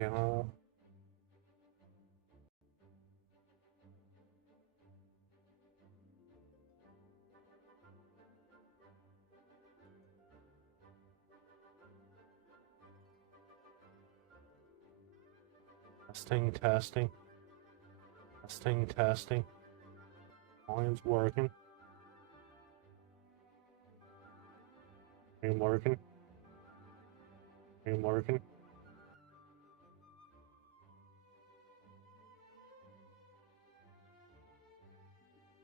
You know. Testing, testing. Testing, testing. Volume's working. Ain't working. Ain't working.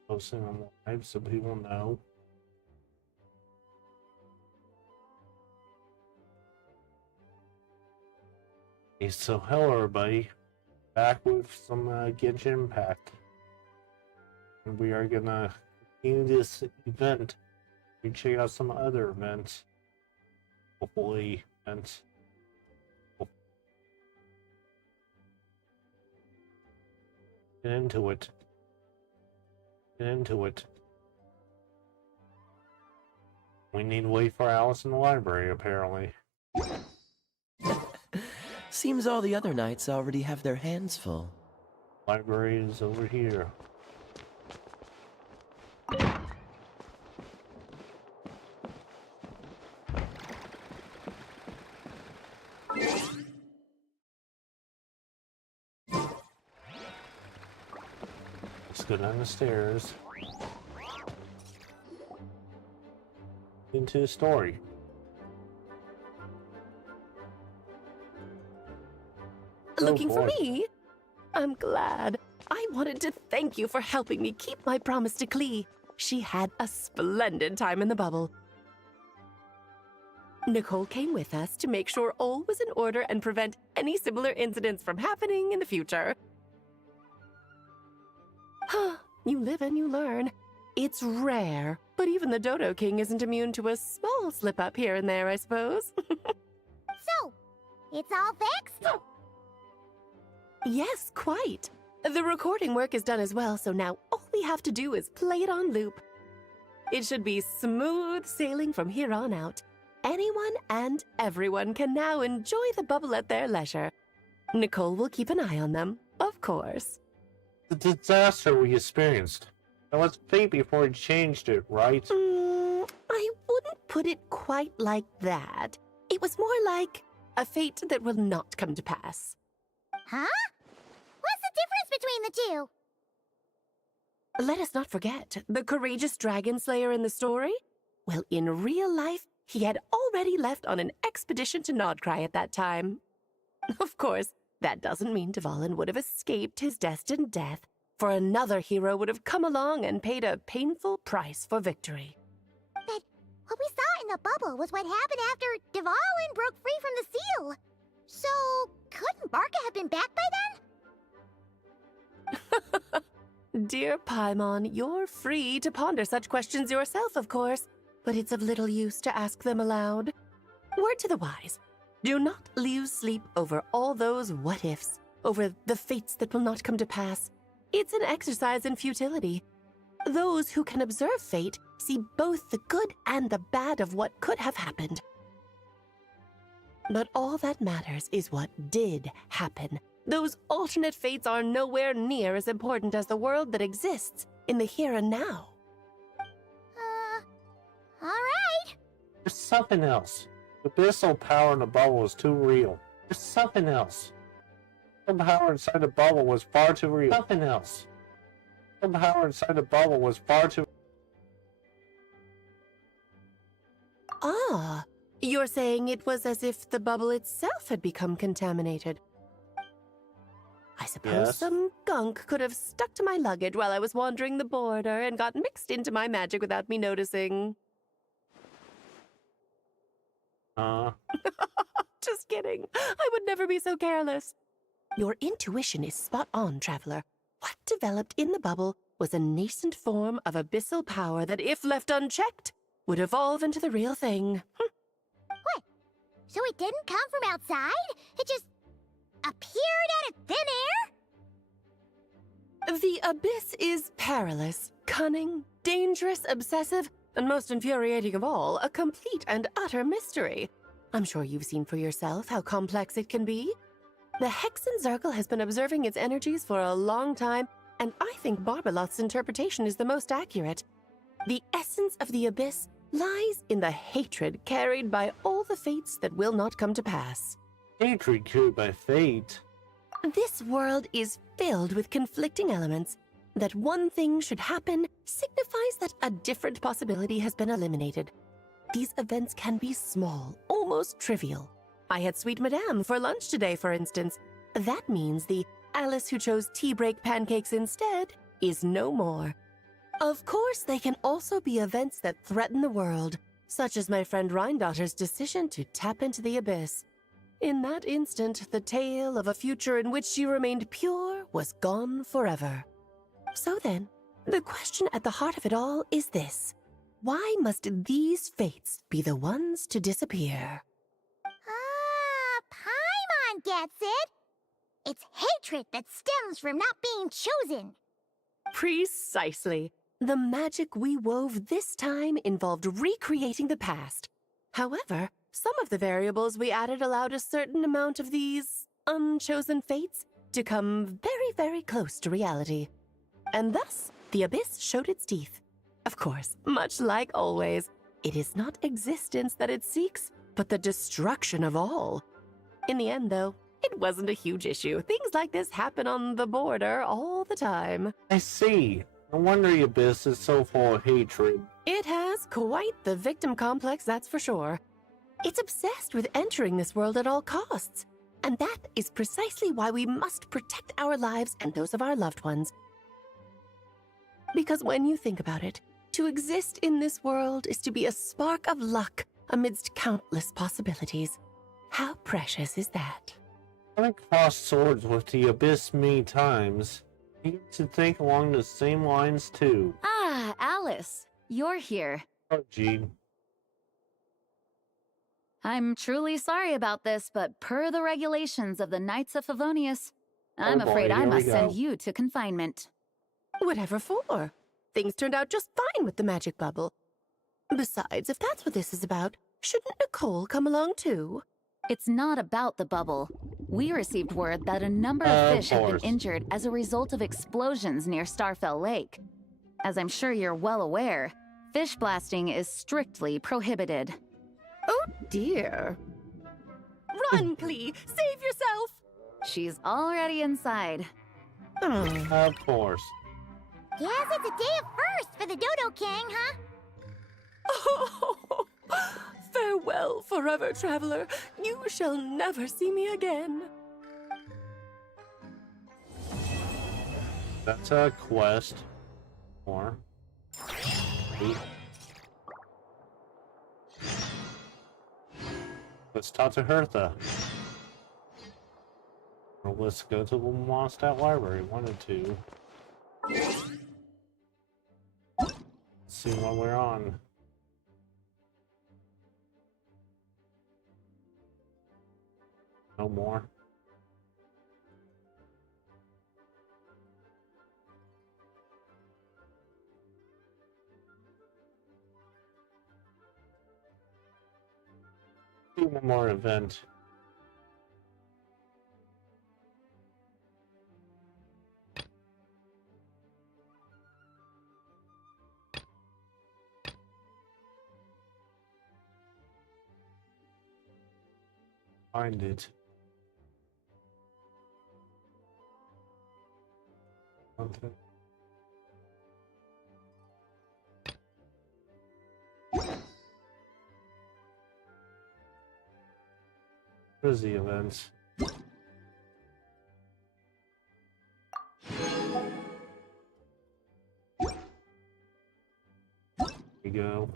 Posting on live so people know. Okay, so hello everybody. Back with some Genshin Impact. And we are gonna continue this event. We check out some other events. Hopefully events. Get into it. Get into it. We need to wait for Alice in the library, apparently. Seems all the other knights already have their hands full. Library is over here. Let's go down the stairs. Into the story. Looking for me? I'm glad. I wanted to thank you for helping me keep my promise to Klee. She had a splendid time in the bubble. Nicole came with us to make sure all was in order and prevent any similar incidents from happening in the future. You live and you learn. It's rare, but even the Dodo King isn't immune to a small slip-up here and there, I suppose. So, it's all fixed? Yes, quite. The recording work is done as well, so now all we have to do is play it on loop. It should be smooth sailing from here on out. Anyone and everyone can now enjoy the bubble at their leisure. Nicole will keep an eye on them, of course. The disaster we experienced. That was fate before we changed it, right? I wouldn't put it quite like that. It was more like a fate that will not come to pass. Huh? What's the difference between the two? Let us not forget the courageous dragon slayer in the story. Well, in real life, he had already left on an expedition to Nodcry at that time. Of course, that doesn't mean Dvalin would have escaped his destined death, for another hero would have come along and paid a painful price for victory. But what we saw in the bubble was what happened after Dvalin broke free from the seal. So, couldn't Barca have been back by then? Dear Paimon, you're free to ponder such questions yourself, of course, but it's of little use to ask them aloud. Word to the wise, do not lose sleep over all those what-ifs, over the fates that will not come to pass. It's an exercise in futility. Those who can observe fate see both the good and the bad of what could have happened. But all that matters is what did happen. Those alternate fates are nowhere near as important as the world that exists in the here and now. Alright. There's something else. The abyssal power in the bubble was too real. There's something else. The power inside the bubble was far too real. Something else. The power inside the bubble was far too... Ah, you're saying it was as if the bubble itself had become contaminated. I suppose Yes. some gunk could have stuck to my luggage while I was wandering the border and got mixed into my magic without me noticing. Just kidding. I would never be so careless. Your intuition is spot on, Traveler. What developed in the bubble was a nascent form of abyssal power that, if left unchecked, would evolve into the real thing. What? So it didn't come from outside? It just appeared out of thin air? The abyss is perilous, cunning, dangerous, obsessive, and most infuriating of all, a complete and utter mystery. I'm sure you've seen for yourself how complex it can be. The Hexen Circle has been observing its energies for a long time, and I think Barbalot's interpretation is the most accurate. The essence of the abyss lies in the hatred carried by all the fates that will not come to pass. Hatred cured by fate. This world is filled with conflicting elements. That one thing should happen signifies that a different possibility has been eliminated. These events can be small, almost trivial. I had Sweet Madame for lunch today, for instance. That means the Alice who chose tea break pancakes instead is no more. Of course, they can also be events that threaten the world, such as my friend Rhindotter's decision to tap into the abyss. In that instant, the tale of a future in which she remained pure was gone forever. So then, the question at the heart of it all is this. Why must these fates be the ones to disappear? Paimon gets it. It's hatred that stems from not being chosen. Precisely. The magic we wove this time involved recreating the past. However, some of the variables we added allowed a certain amount of these unchosen fates to come very, very close to reality. And thus, the abyss showed its teeth. Of course, much like always, it is not existence that it seeks, but the destruction of all. In the end, though, it wasn't a huge issue. Things like this happen on the border all the time. I see. No wonder the abyss is so full of hatred. It has quite the victim complex, that's for sure. It's obsessed with entering this world at all costs. And that is precisely why we must protect our lives and those of our loved ones. Because when you think about it, to exist in this world is to be a spark of luck amidst countless possibilities. How precious is that? Having crossed swords with the abyss many times, you need to think along the same lines too. Ah, Alice, you're here. Oh, Jean. I'm truly sorry about this, but per the regulations of the Knights of Favonius, I'm Oh boy, afraid I here we must send go. you to confinement. Whatever for? Things turned out just fine with the magic bubble. Besides, if that's what this is about, shouldn't Nicole come along too? It's not about the bubble. We received word that a number of Of fish have been course. injured as a result of explosions near Starfell Lake. As I'm sure you're well aware, fish blasting is strictly prohibited. Oh dear. Run, Clee! Save yourself! She's already inside. Of course. Guess it's a day of first for the Dodo King, huh? Oh, farewell, forever traveler. You shall never see me again. That's a quest. More. Eight. Let's talk to Hertha. Or let's go to the Mondstat library. 1 and 2. Let's see what we're on. No more. Do one more event. Find it. Okay. Where's the events? Here we go.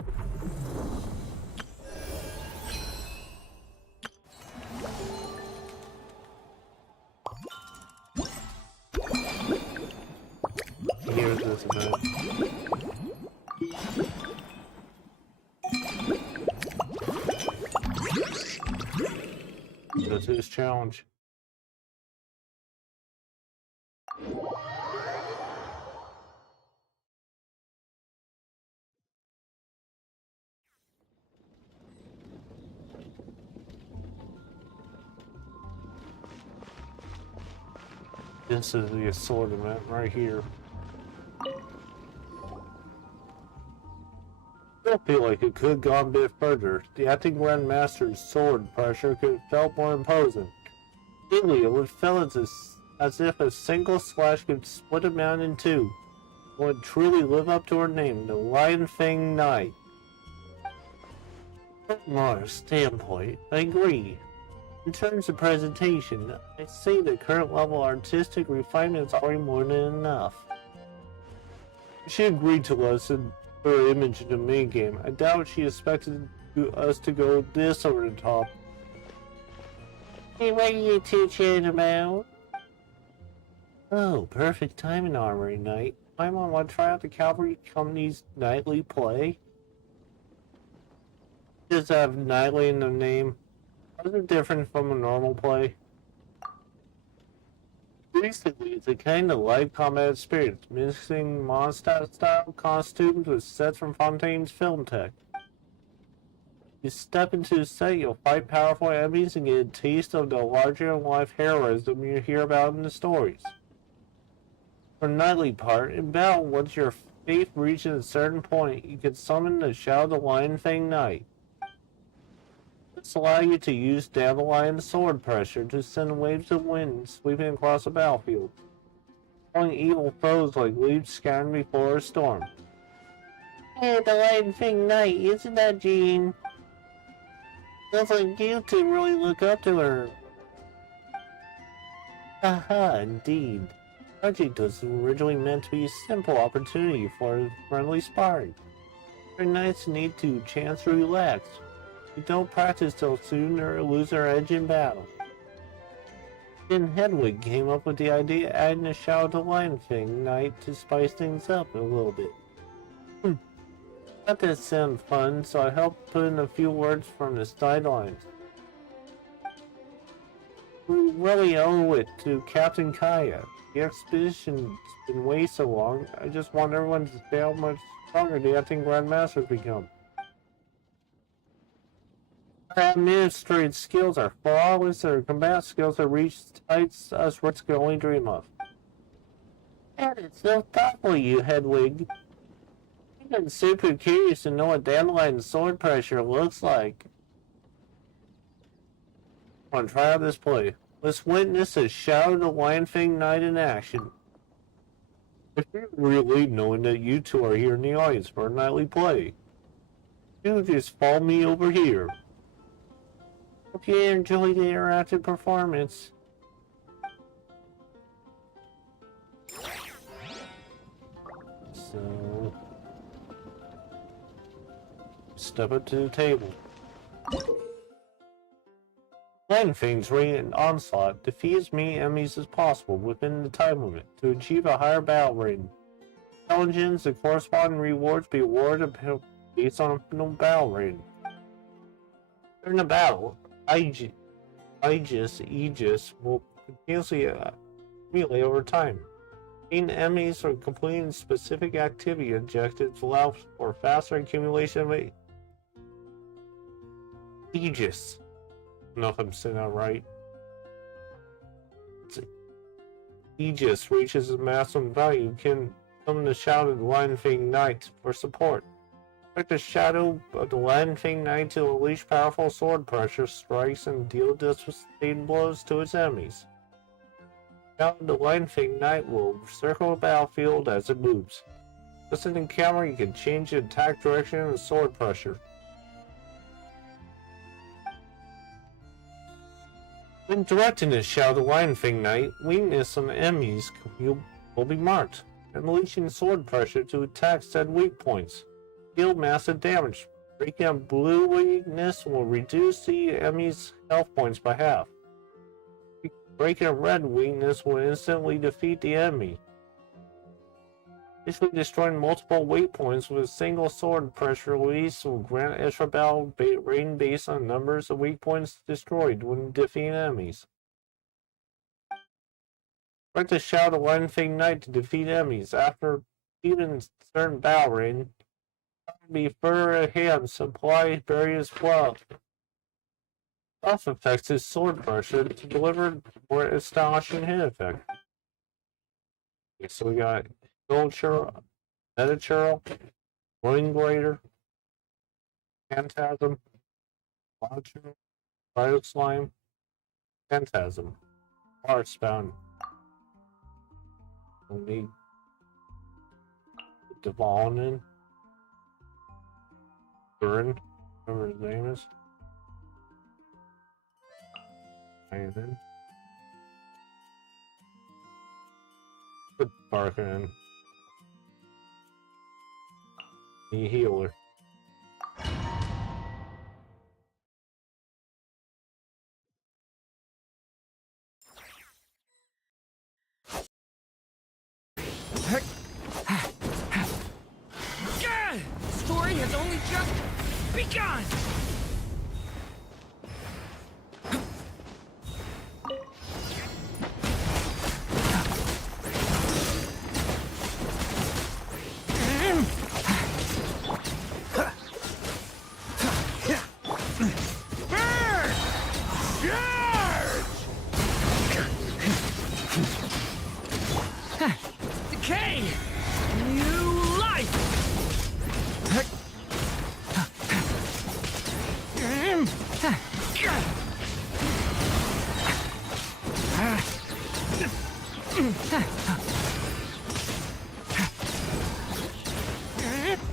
Here's this event. Go to this challenge. This is the assortment right here. I feel like it could have gone a bit further. The acting Grandmaster's sword pressure could have felt more imposing. Really, it would feel as if a single slash could split a man in two. It would truly live up to her name, the Lion Fang Knight. From our standpoint, I agree. In terms of presentation, I say the current level of artistic refinement is already more than enough. She agreed to lessen her image in the main game. I doubt she expected us to go this over the top. Hey, what are you two chatting about? Oh, perfect timing, Armory Knight. I want to try out the Cavalry Company's nightly play. Does have nightly in the name? How is it different from a normal play? Basically, it's a kind of live combat experience, mixing Mondstat style costumes with sets from Fontaine's film tech. You step into the set, you'll fight powerful enemies and get a taste of the larger-than-life heroism you hear about in the stories. For the nightly part, in battle, once your faith reaches a certain point, you can summon the Shadow of the Lion Fang Knight. This allows you to use Dandelion sword pressure to send waves of wind sweeping across the battlefield, killing evil foes like leaves scattering before a storm. Hey, the Lion Fang Knight, isn't that Jean? Feels like you two really look up to her. Haha, indeed. The project was originally meant to be a simple opportunity for friendly sparring. Our knights need to chance to relax. We don't practice till soon or lose our edge in battle. Then Hedwig came up with the idea of adding a Shadow of the Lion Fang Knight to spice things up a little bit. Thought that sounded fun, so I helped put in a few words from the sidelines. We really owe it to Captain Kaya. The expedition's been way so long, I just want everyone to see how much stronger the acting Grandmasters become. Our administrative skills are flawless, our combat skills have reached heights us Roots can only dream of. That is so thoughtful, you Hedwig. I'm super curious to know what Dandelion sword pressure looks like. Come on, try out this play. Let's witness a Shadow of the Lion Fang Knight in action. I feel relieved knowing that you two are here in the audience for a nightly play. You just follow me over here. Hope you enjoyed the interactive performance. So, step up to the table. Lion Fang's rated onslaught. Defeat as many enemies as possible within the time limit to achieve a higher battle rating. Intelligence and corresponding rewards be awarded based on a battle rating. During the battle, Aegis will continuously accumulate over time. Being enemies or completing specific activity objectives allow for faster accumulation of Aegis. I don't know if I'm saying that right. Aegis reaches a maximum value, can summon the Shadow of the Lion Fang Knight for support. Expect the Shadow of the Lion Fang Knight to unleash powerful sword pressure strikes and deal devastating blows to its enemies. Now the Lion Fang Knight will circle the battlefield as it moves. Listen in camera, you can change the attack direction and sword pressure. When directing the Shadow of the Lion Fang Knight, weakness on enemies will be marked, unleashing sword pressure to attack said weak points. Deal massive damage. Breaking a blue weakness will reduce the enemy's health points by half. Breaking a red weakness will instantly defeat the enemy. Basically destroying multiple weak points with a single sword pressure release will grant extra battle rating based on numbers of weak points destroyed when defeating enemies. Direct the Shadow of the Lion Fang Knight to defeat enemies. After defeating certain battle rating, be further ahead, supply various buff effects his sword pressure to deliver more astonishing hit effect. Okay, so we got Hill Churl, Meta Churl, Flame Grader, Phantasm, Cloud Churl, Bio Slime, Phantasm, Water Spout. We'll need Devon, Burn, whatever his name is. And then put Barker in. The healer. Story has only just begun! Decay! New life!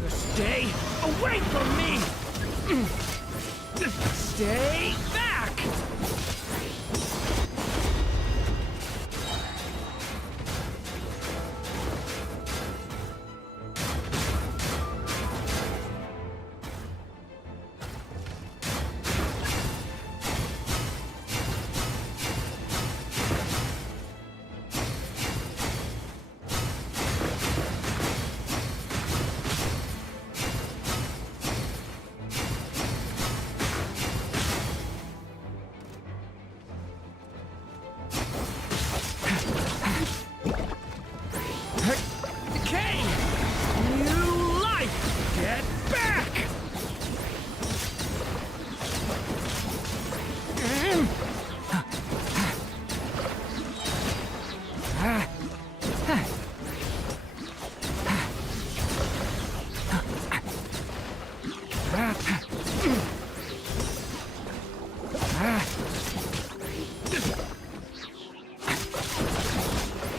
Stay away from me! Stay back! Decay! New life! Get back!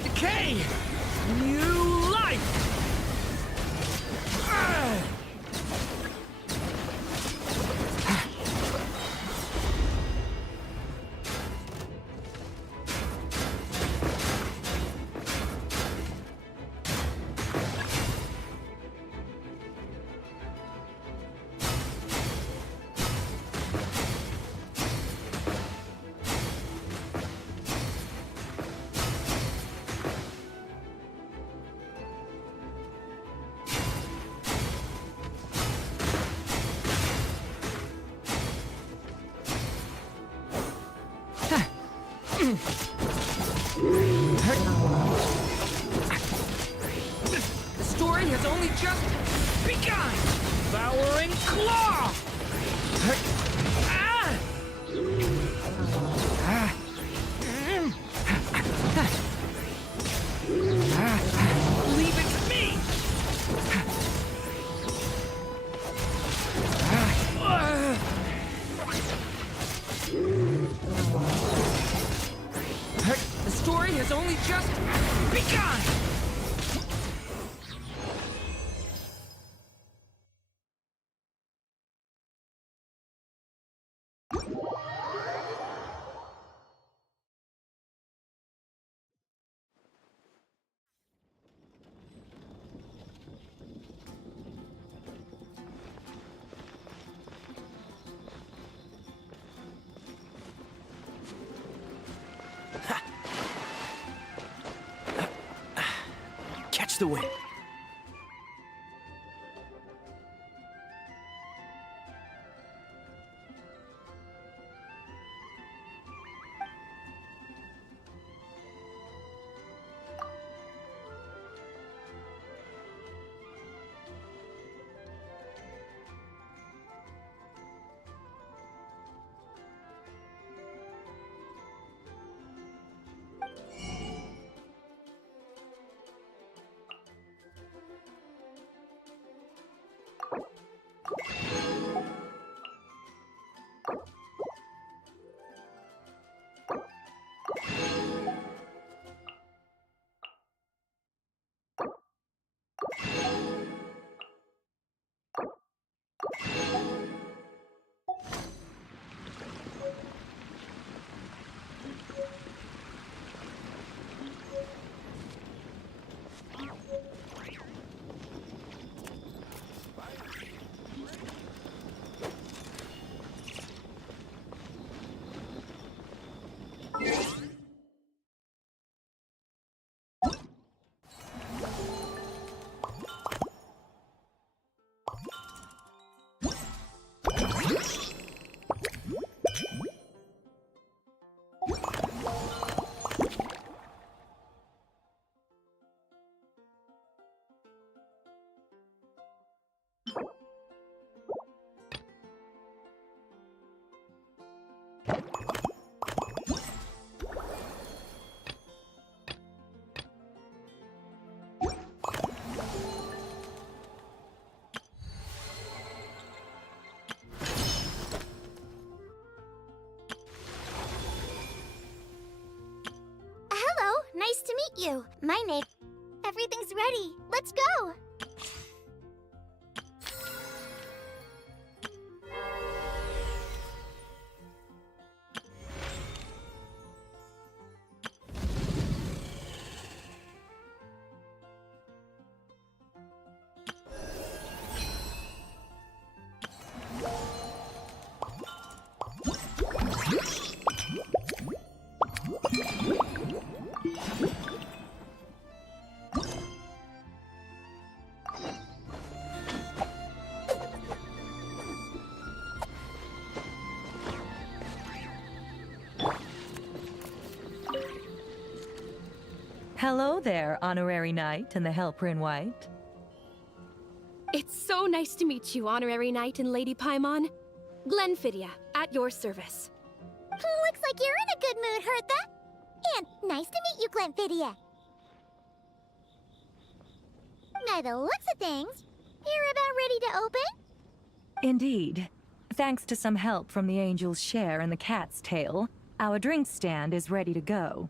Decay! New life! The story has only just begun! Devouring Claw! Ah! Leave it to me! The story has only just begun! Catch the wind. Nice to meet you. My name. Everything's ready. Let's go. Hello there, Honorary Knight and the Helper in White. It's so nice to meet you, Honorary Knight and Lady Paimon. Glenfidia, at your service. Looks like you're in a good mood, Hertha. And nice to meet you, Glenfidia. By the looks of things, you're about ready to open? Indeed. Thanks to some help from the Angel's Share and the Cat's Tail, our drink stand is ready to go.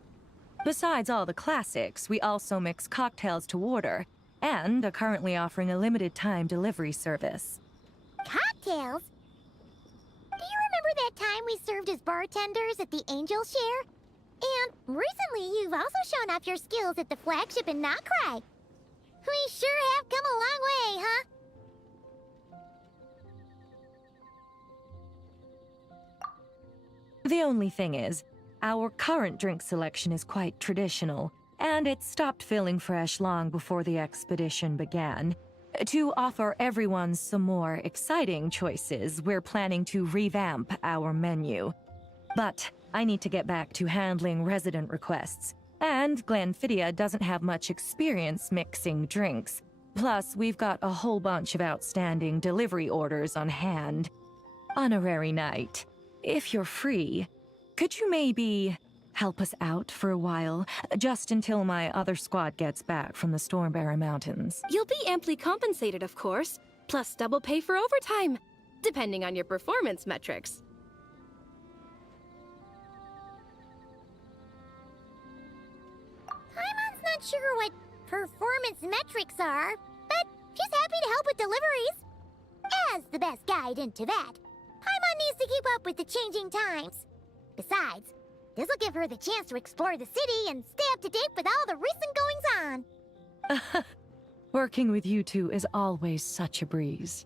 Besides all the classics, we also mix cocktails to order, and are currently offering a limited-time delivery service. Cocktails? Do you remember that time we served as bartenders at the Angel Share? And recently, you've also shown off your skills at the flagship in Nocrai. We sure have come a long way, huh? The only thing is, our current drink selection is quite traditional, and it stopped feeling fresh long before the expedition began. To offer everyone some more exciting choices, we're planning to revamp our menu. But I need to get back to handling resident requests, and Glenfidia doesn't have much experience mixing drinks. Plus, we've got a whole bunch of outstanding delivery orders on hand. Honorary Knight, if you're free, could you maybe help us out for a while, just until my other squad gets back from the Stormbearer Mountains? You'll be amply compensated, of course, plus double pay for overtime, depending on your performance metrics. Paimon's not sure what performance metrics are, but she's happy to help with deliveries. As the best guide into that, Paimon needs to keep up with the changing times. Besides, this'll give her the chance to explore the city and stay up to date with all the recent goings-on. Working with you two is always such a breeze.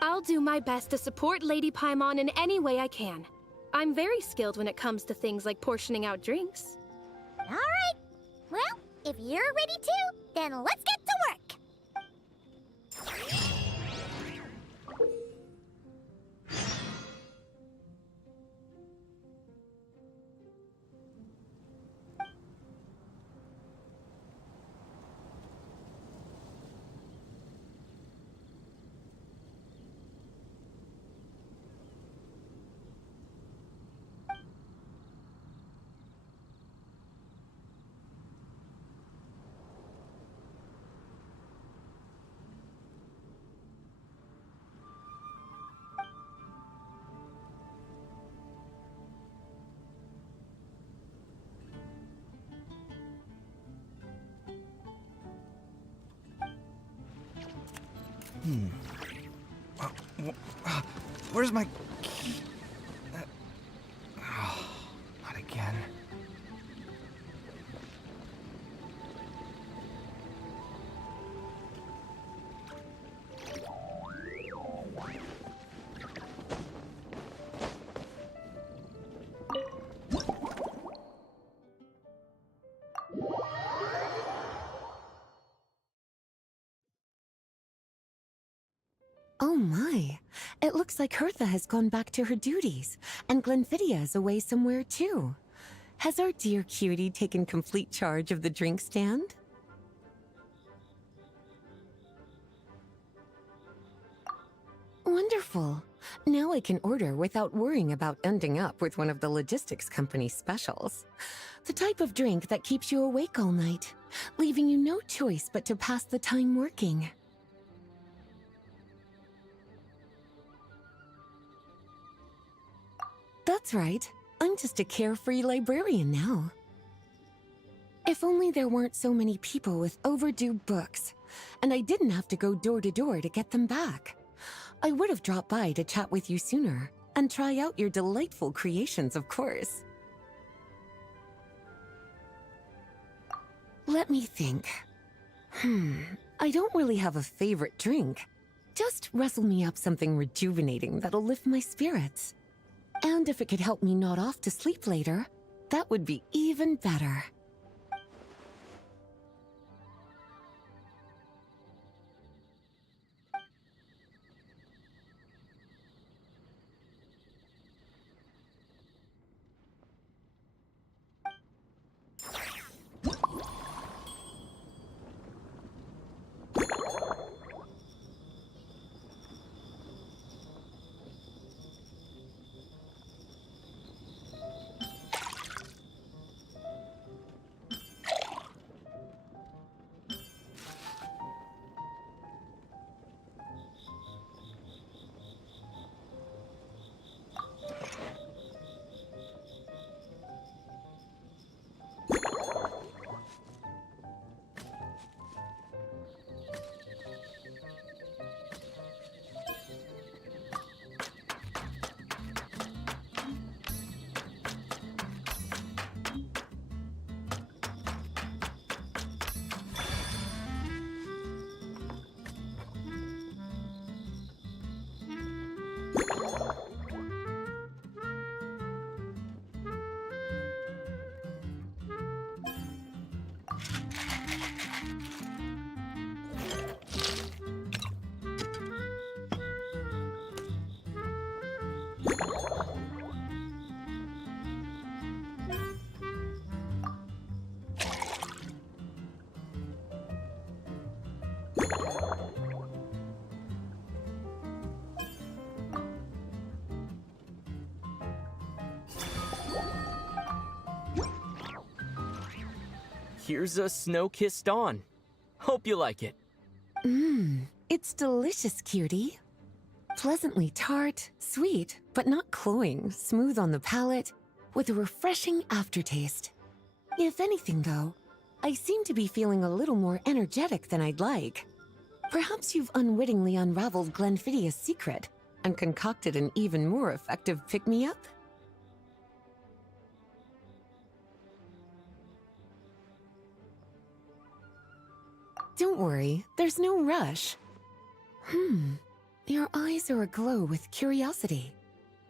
I'll do my best to support Lady Paimon in any way I can. I'm very skilled when it comes to things like portioning out drinks. All right. Well, if you're ready too, then let's get to work. Where's my key? Not again. Oh my, it looks like Hertha has gone back to her duties, and Glenfidia is away somewhere too. Has our dear cutie taken complete charge of the drink stand? Wonderful. Now I can order without worrying about ending up with one of the logistics company's specials. The type of drink that keeps you awake all night, leaving you no choice but to pass the time working. That's right. I'm just a carefree librarian now. If only there weren't so many people with overdue books, and I didn't have to go door to door to get them back. I would have dropped by to chat with you sooner, and try out your delightful creations, of course. Let me think. I don't really have a favorite drink. Just rustle me up something rejuvenating that'll lift my spirits. And if it could help me nod off to sleep later, that would be even better. Here's a snow-kissed dawn. Hope you like it. It's delicious, cutie. Pleasantly tart, sweet, but not cloying, smooth on the palate, with a refreshing aftertaste. If anything, though, I seem to be feeling a little more energetic than I'd like. Perhaps you've unwittingly unraveled Glenfiddia's secret and concocted an even more effective pick-me-up? Don't worry, there's no rush. Your eyes are aglow with curiosity,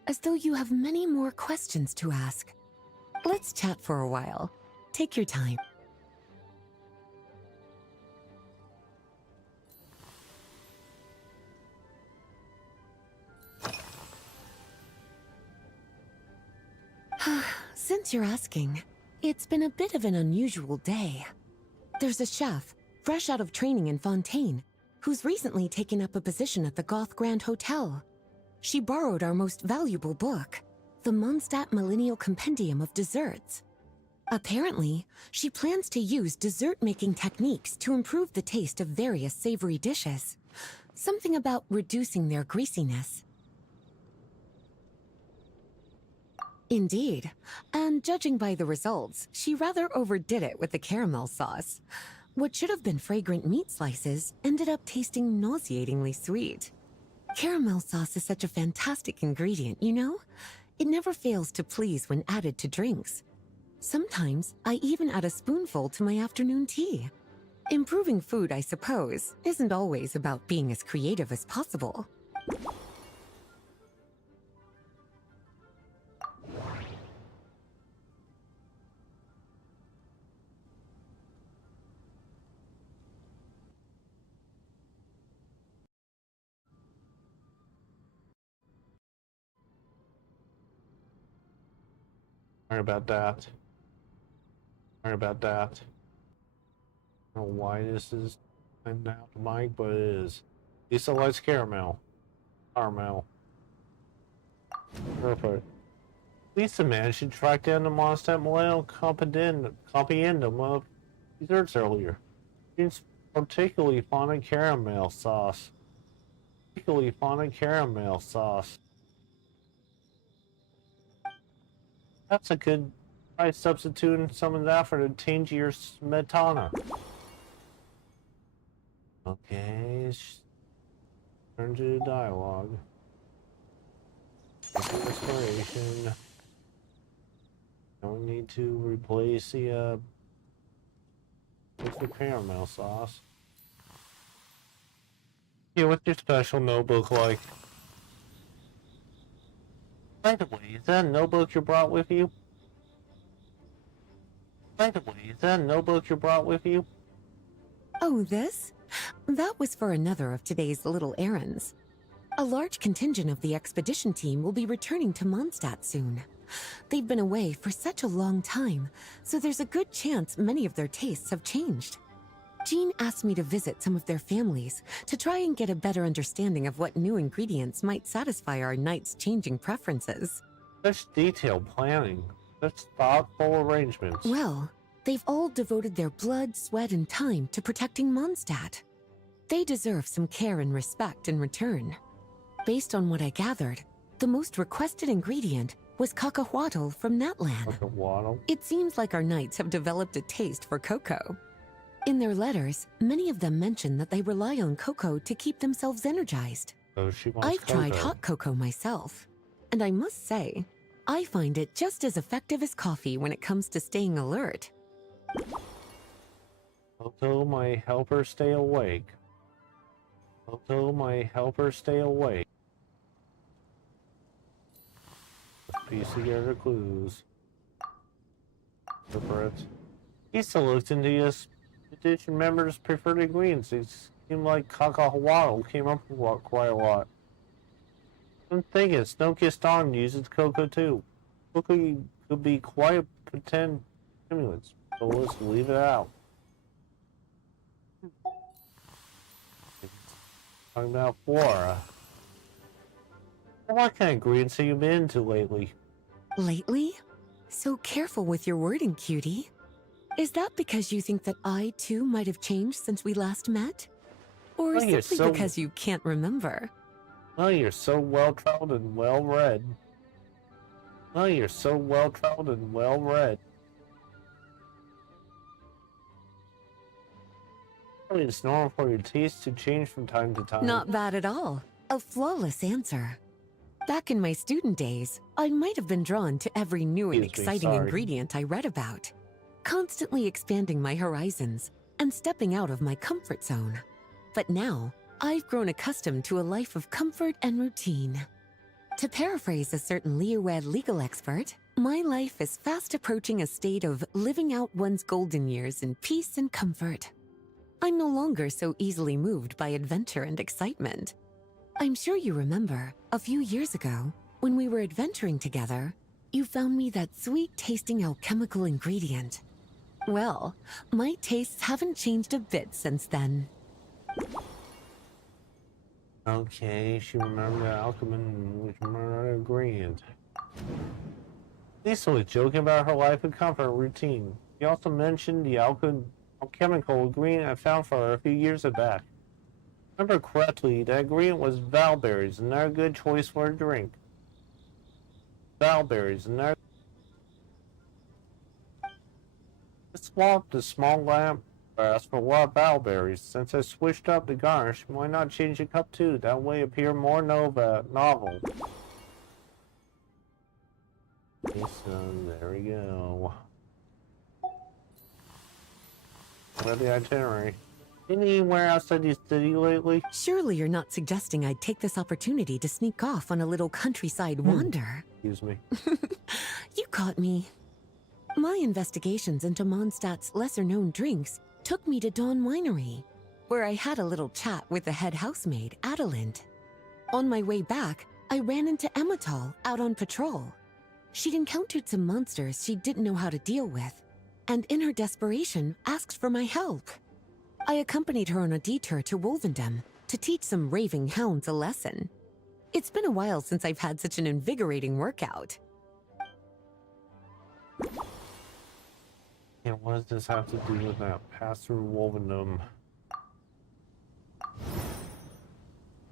as though you have many more questions to ask. Let's chat for a while. Take your time. Since you're asking, it's been a bit of an unusual day. There's a chef, fresh out of training in Fontaine, who's recently taken up a position at the Goth Grand Hotel. She borrowed our most valuable book, the Mondstat Millennial Compendium of Desserts. Apparently, she plans to use dessert-making techniques to improve the taste of various savory dishes. Something about reducing their greasiness. Indeed, and judging by the results, she rather overdid it with the caramel sauce. What should have been fragrant meat slices ended up tasting nauseatingly sweet. Caramel sauce is such a fantastic ingredient, you know? It never fails to please when added to drinks. Sometimes, I even add a spoonful to my afternoon tea. Improving food, I suppose, isn't always about being as creative as possible. Sorry about that. Sorry about that. I don't know why this is not the mic, but it is. Lisa likes caramel. Caramel. Perfect. Lisa managed to track down the Mondstat Millennial Compendium of desserts earlier. She's particularly fond of caramel sauce. That's a good Try substituting some of that for the tangier smetana. Okay, turn to the dialogue. Restoration. Don't need to replace the with the caramel sauce. Yeah, what's your special notebook like? By the way, is that a notebook you brought with you? By the way, is that a notebook you brought with you? Oh, this? That was for another of today's little errands. A large contingent of the expedition team will be returning to Mondstat soon. They've been away for such a long time, so there's a good chance many of their tastes have changed. Jean asked me to visit some of their families to try and get a better understanding of what new ingredients might satisfy our knights' changing preferences. Such detailed planning, such thoughtful arrangements. Well, they've all devoted their blood, sweat, and time to protecting Mondstat. They deserve some care and respect in return. Based on what I gathered, the most requested ingredient was cacahuatl from Natlan. Cacahuatl? It seems like our knights have developed a taste for cocoa. In their letters, many of them mention that they rely on cocoa to keep themselves energized. So she wants I've tried cocoa. hot cocoa myself, and I must say, I find it just as effective as coffee when it comes to staying alert. Cocoa might help her stay awake. Cocoa might help her stay awake. Let's piece together clues. He still looks into his expedition members' preferred ingredients. It seemed like cacahuatl came up quite a lot. I'm thinking Snow Kistan uses cocoa too. Cocoa could be quite a potent stimulant, so let's leave it out. Talking about flora. What kind of ingredients have you been into lately? Lately? So careful with your wording, cutie. Is that because you think that I, too, might have changed since we last met? Or Oh, you're simply so- because you can't remember? Well, you're so well-traveled and well-read. Well, you're so well-traveled and well-read. I mean, it's normal for your tastes to change from time to time. Not bad at all. A flawless answer. Back in my student days, I might have been drawn to every new and Excuse me, exciting sorry. ingredient I read about, constantly expanding my horizons and stepping out of my comfort zone. But now, I've grown accustomed to a life of comfort and routine. To paraphrase a certain Leowed legal expert, my life is fast approaching a state of living out one's golden years in peace and comfort. I'm no longer so easily moved by adventure and excitement. I'm sure you remember, a few years ago, when we were adventuring together, you found me that sweet-tasting alchemical ingredient. Well, my tastes haven't changed a bit since then. Okay, she remembered the alchemist ingredient. Lisa was joking about her life of comfort and routine. She also mentioned the alchemical ingredient I found for her a few years back. Remember correctly, that ingredient was valberries, and they're a good choice for a drink. Valberries, and they're... I swapped the small lamp glass for a lot of valberries. Since I switched up the garnish, why not change the cup too? That way it appear more novel. Okay, so there we go. What the itinerary? Anywhere outside the city lately? Surely you're not suggesting I'd take this opportunity to sneak off on a little countryside wander. Excuse me. You caught me. My investigations into Mondstadt's lesser-known drinks took me to Dawn Winery, where I had a little chat with the head housemaid, Adelind. On my way back, I ran into Emmetall out on patrol. She'd encountered some monsters she didn't know how to deal with, and in her desperation, asked for my help. I accompanied her on a detour to Wolvendom to teach some raving hounds a lesson. It's been a while since I've had such an invigorating workout. And what does this have to do with that pass through Wolvendom?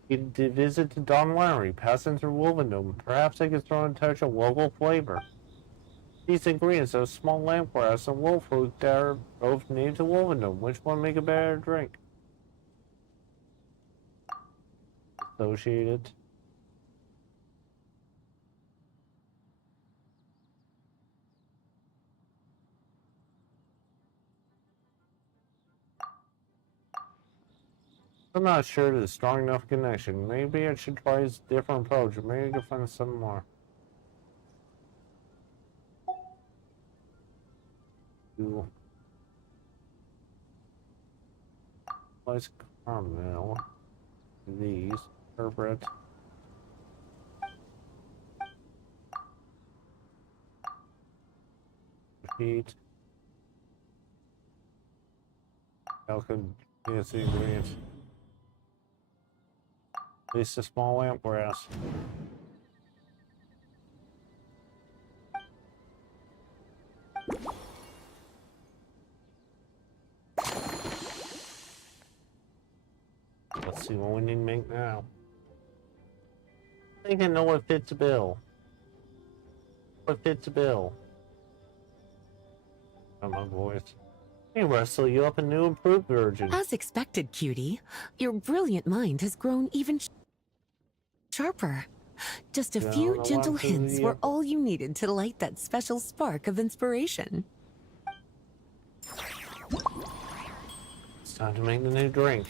You did visit the Dawn Winery, passing through Wolvendom. Perhaps I could throw in a touch of local flavor. These ingredients are small lampgrass and wolf fruit that are both native to Wolfendom. Which one make a better drink? Associated. I'm not sure there's a strong enough connection. Maybe I should try a different approach. Maybe I can find some more. Ooh. Let's caramel. These. Interpret. Repeat. Alcohol. Yes, the ingredients. At least a small lamp grass. Let's see what we need to make now. I think I know what fits the bill. What fits the bill? Oh, my voice. Hey, Russell, you up a new improved version. As expected, cutie, your brilliant mind has grown even sharper. Just a few gentle hints were all you needed to light that special spark of inspiration. It's time to make the new drink.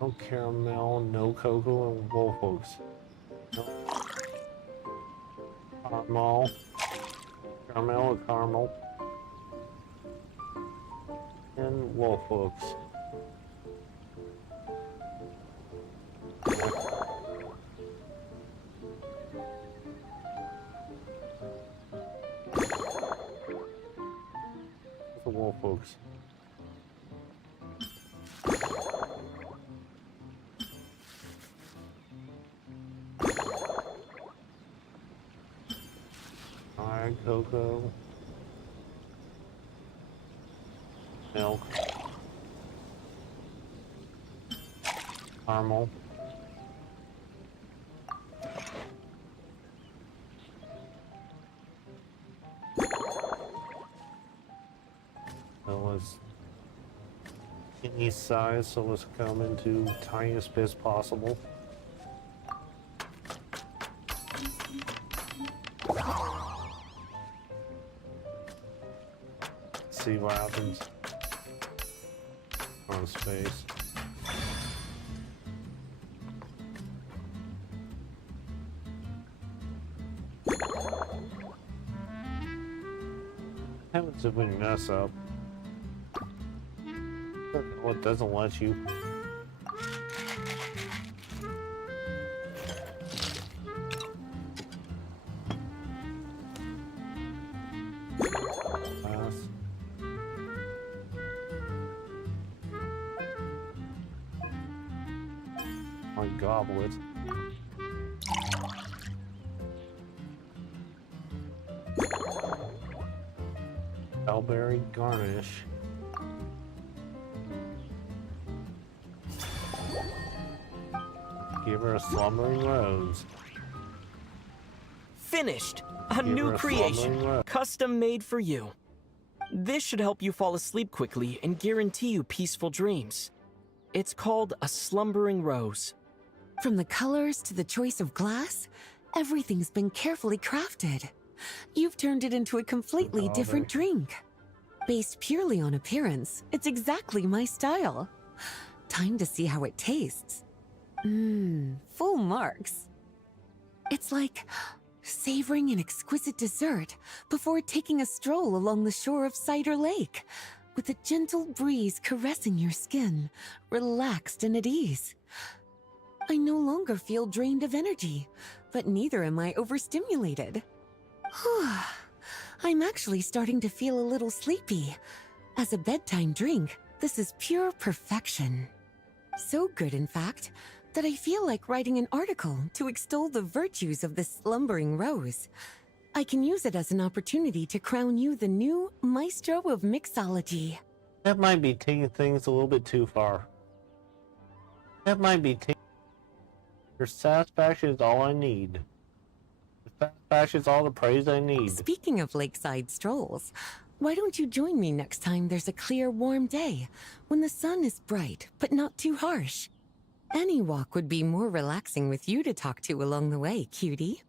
No caramel, no cocoa, and wolf oaks. No. Caramel. Caramel or caramel. And wolf oaks. The wolf oaks. Alright, cocoa. Milk. Caramel. That was any size, so let's come into tiniest bits possible. See what happens on space. What happens if we mess up? What doesn't let you? My goblet. Elberry garnish. Give her a slumbering rose. Finished! A new creation, custom made for you. This should help you fall asleep quickly and guarantee you peaceful dreams. It's called a slumbering rose. From the colors to the choice of glass, everything's been carefully crafted. You've turned it into a completely different drink. Based purely on appearance, it's exactly my style. Time to see how it tastes. Full marks. It's like savoring an exquisite dessert before taking a stroll along the shore of Cider Lake, with a gentle breeze caressing your skin, relaxed and at ease. I no longer feel drained of energy, but neither am I overstimulated. I'm actually starting to feel a little sleepy. As a bedtime drink, this is pure perfection. So good, in fact, that I feel like writing an article to extol the virtues of this slumbering rose. I can use it as an opportunity to crown you the new maestro of mixology. That might be taking things a little bit too far. That might be taking... Your satisfaction is all I need. Satisfaction's all the praise I need. Speaking of lakeside strolls, why don't you join me next time there's a clear, warm day, when the sun is bright, but not too harsh? Any walk would be more relaxing with you to talk to along the way, cutie.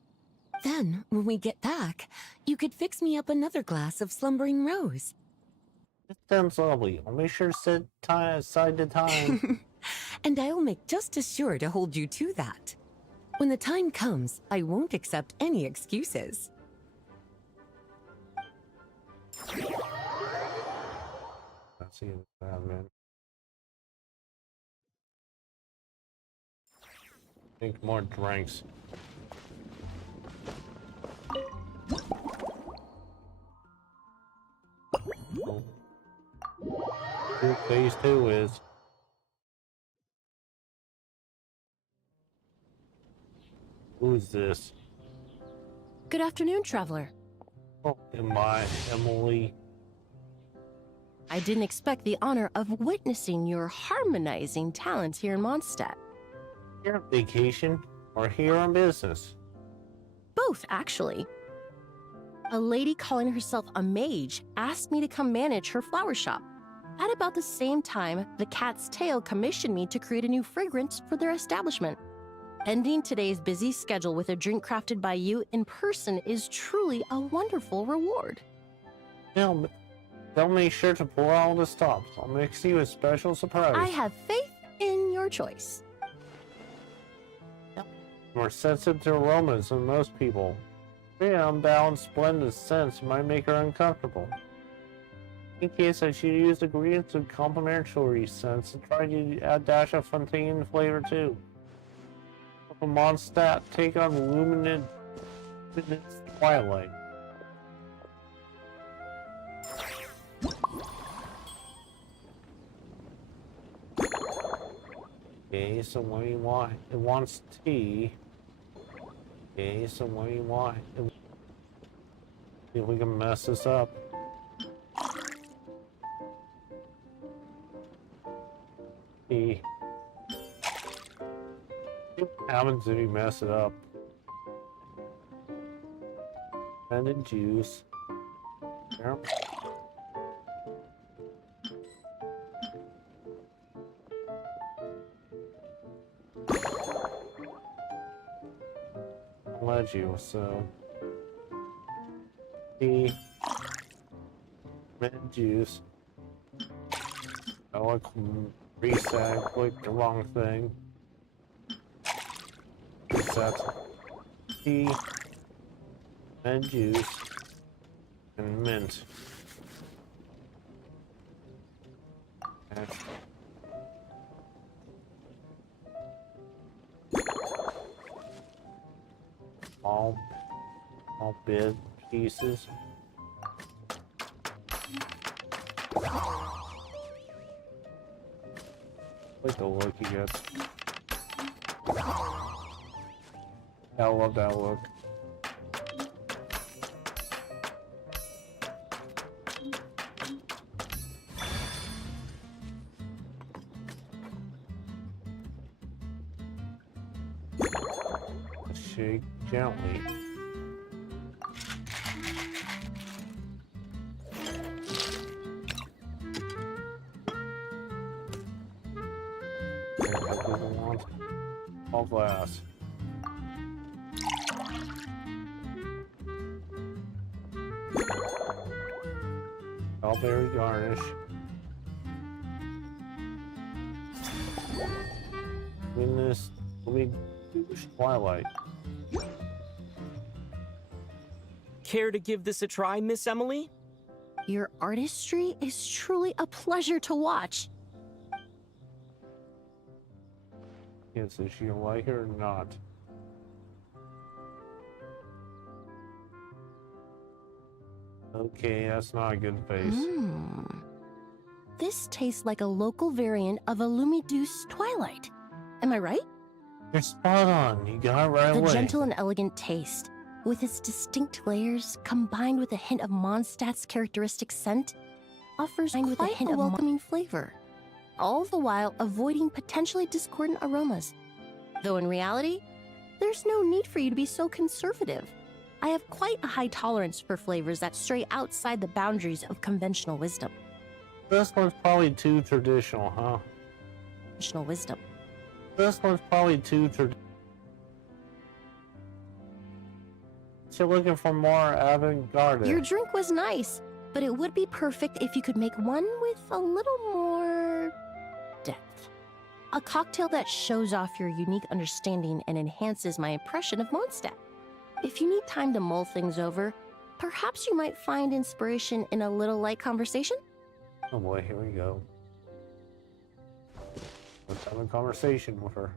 Then, when we get back, you could fix me up another glass of slumbering rose. That sounds lovely. I'll make sure to set time aside the time. And I'll make just as sure to hold you to that. When the time comes, I won't accept any excuses. Let's see what I have, man. Think more drinks. Oh. Phase 2 is. Who's this? Good afternoon, traveler. Oh, am I Emily? I didn't expect the honor of witnessing your harmonizing talents here in Mondstat. Here on vacation or here on business? Both, actually. A lady calling herself a mage asked me to come manage her flower shop. At about the same time, the Cat's Tail commissioned me to create a new fragrance for their establishment. Ending today's busy schedule with a drink crafted by you in person is truly a wonderful reward. Now, they'll make sure to pull out all the stops. I'll mix you a special surprise. I have faith in your choice. More sensitive to aromas than most people. Very unbalanced blend of scents might make her uncomfortable. In case I should use ingredients with complementary scents and try to add a dash of Fontaine flavor too. A Mondstat take on luminous twilight. Okay, so what do you want? It wants tea. Okay, so what do you want? See if we can mess this up. Tea. What happens if you mess it up? Lemon juice. There. Let you, so tea, mint juice. Oh, I reset, clicked the wrong thing. Reset. Tea, mint juice, and mint. Okay. All bit pieces. Like the look he gets. I love that look. Shake gently. All glass. Strawberry garnish. Luminous twilight. Care to give this a try, Miss Emily? Your artistry is truly a pleasure to watch. Yes, is she like her or not? Okay, that's not a good face. This tastes like a local variant of a Lumiduce Twilight. Am I right? You're spot on. You got it right away. The gentle and elegant taste, with its distinct layers, combined with a hint of Mondstat's characteristic scent, offers quite a hint of welcoming flavor, all the while avoiding potentially discordant aromas. Though in reality, there's no need for you to be so conservative. I have quite a high tolerance for flavors that stray outside the boundaries of conventional wisdom. This one's probably too traditional, huh? Conventional wisdom. This one's probably too traditional. You're looking for more avant-garde. Your drink was nice, but it would be perfect if you could make one with a little more depth. A cocktail that shows off your unique understanding and enhances my impression of Mondstat. If you need time to mull things over, perhaps you might find inspiration in a little light conversation? Oh boy, here we go. Let's have a conversation with her.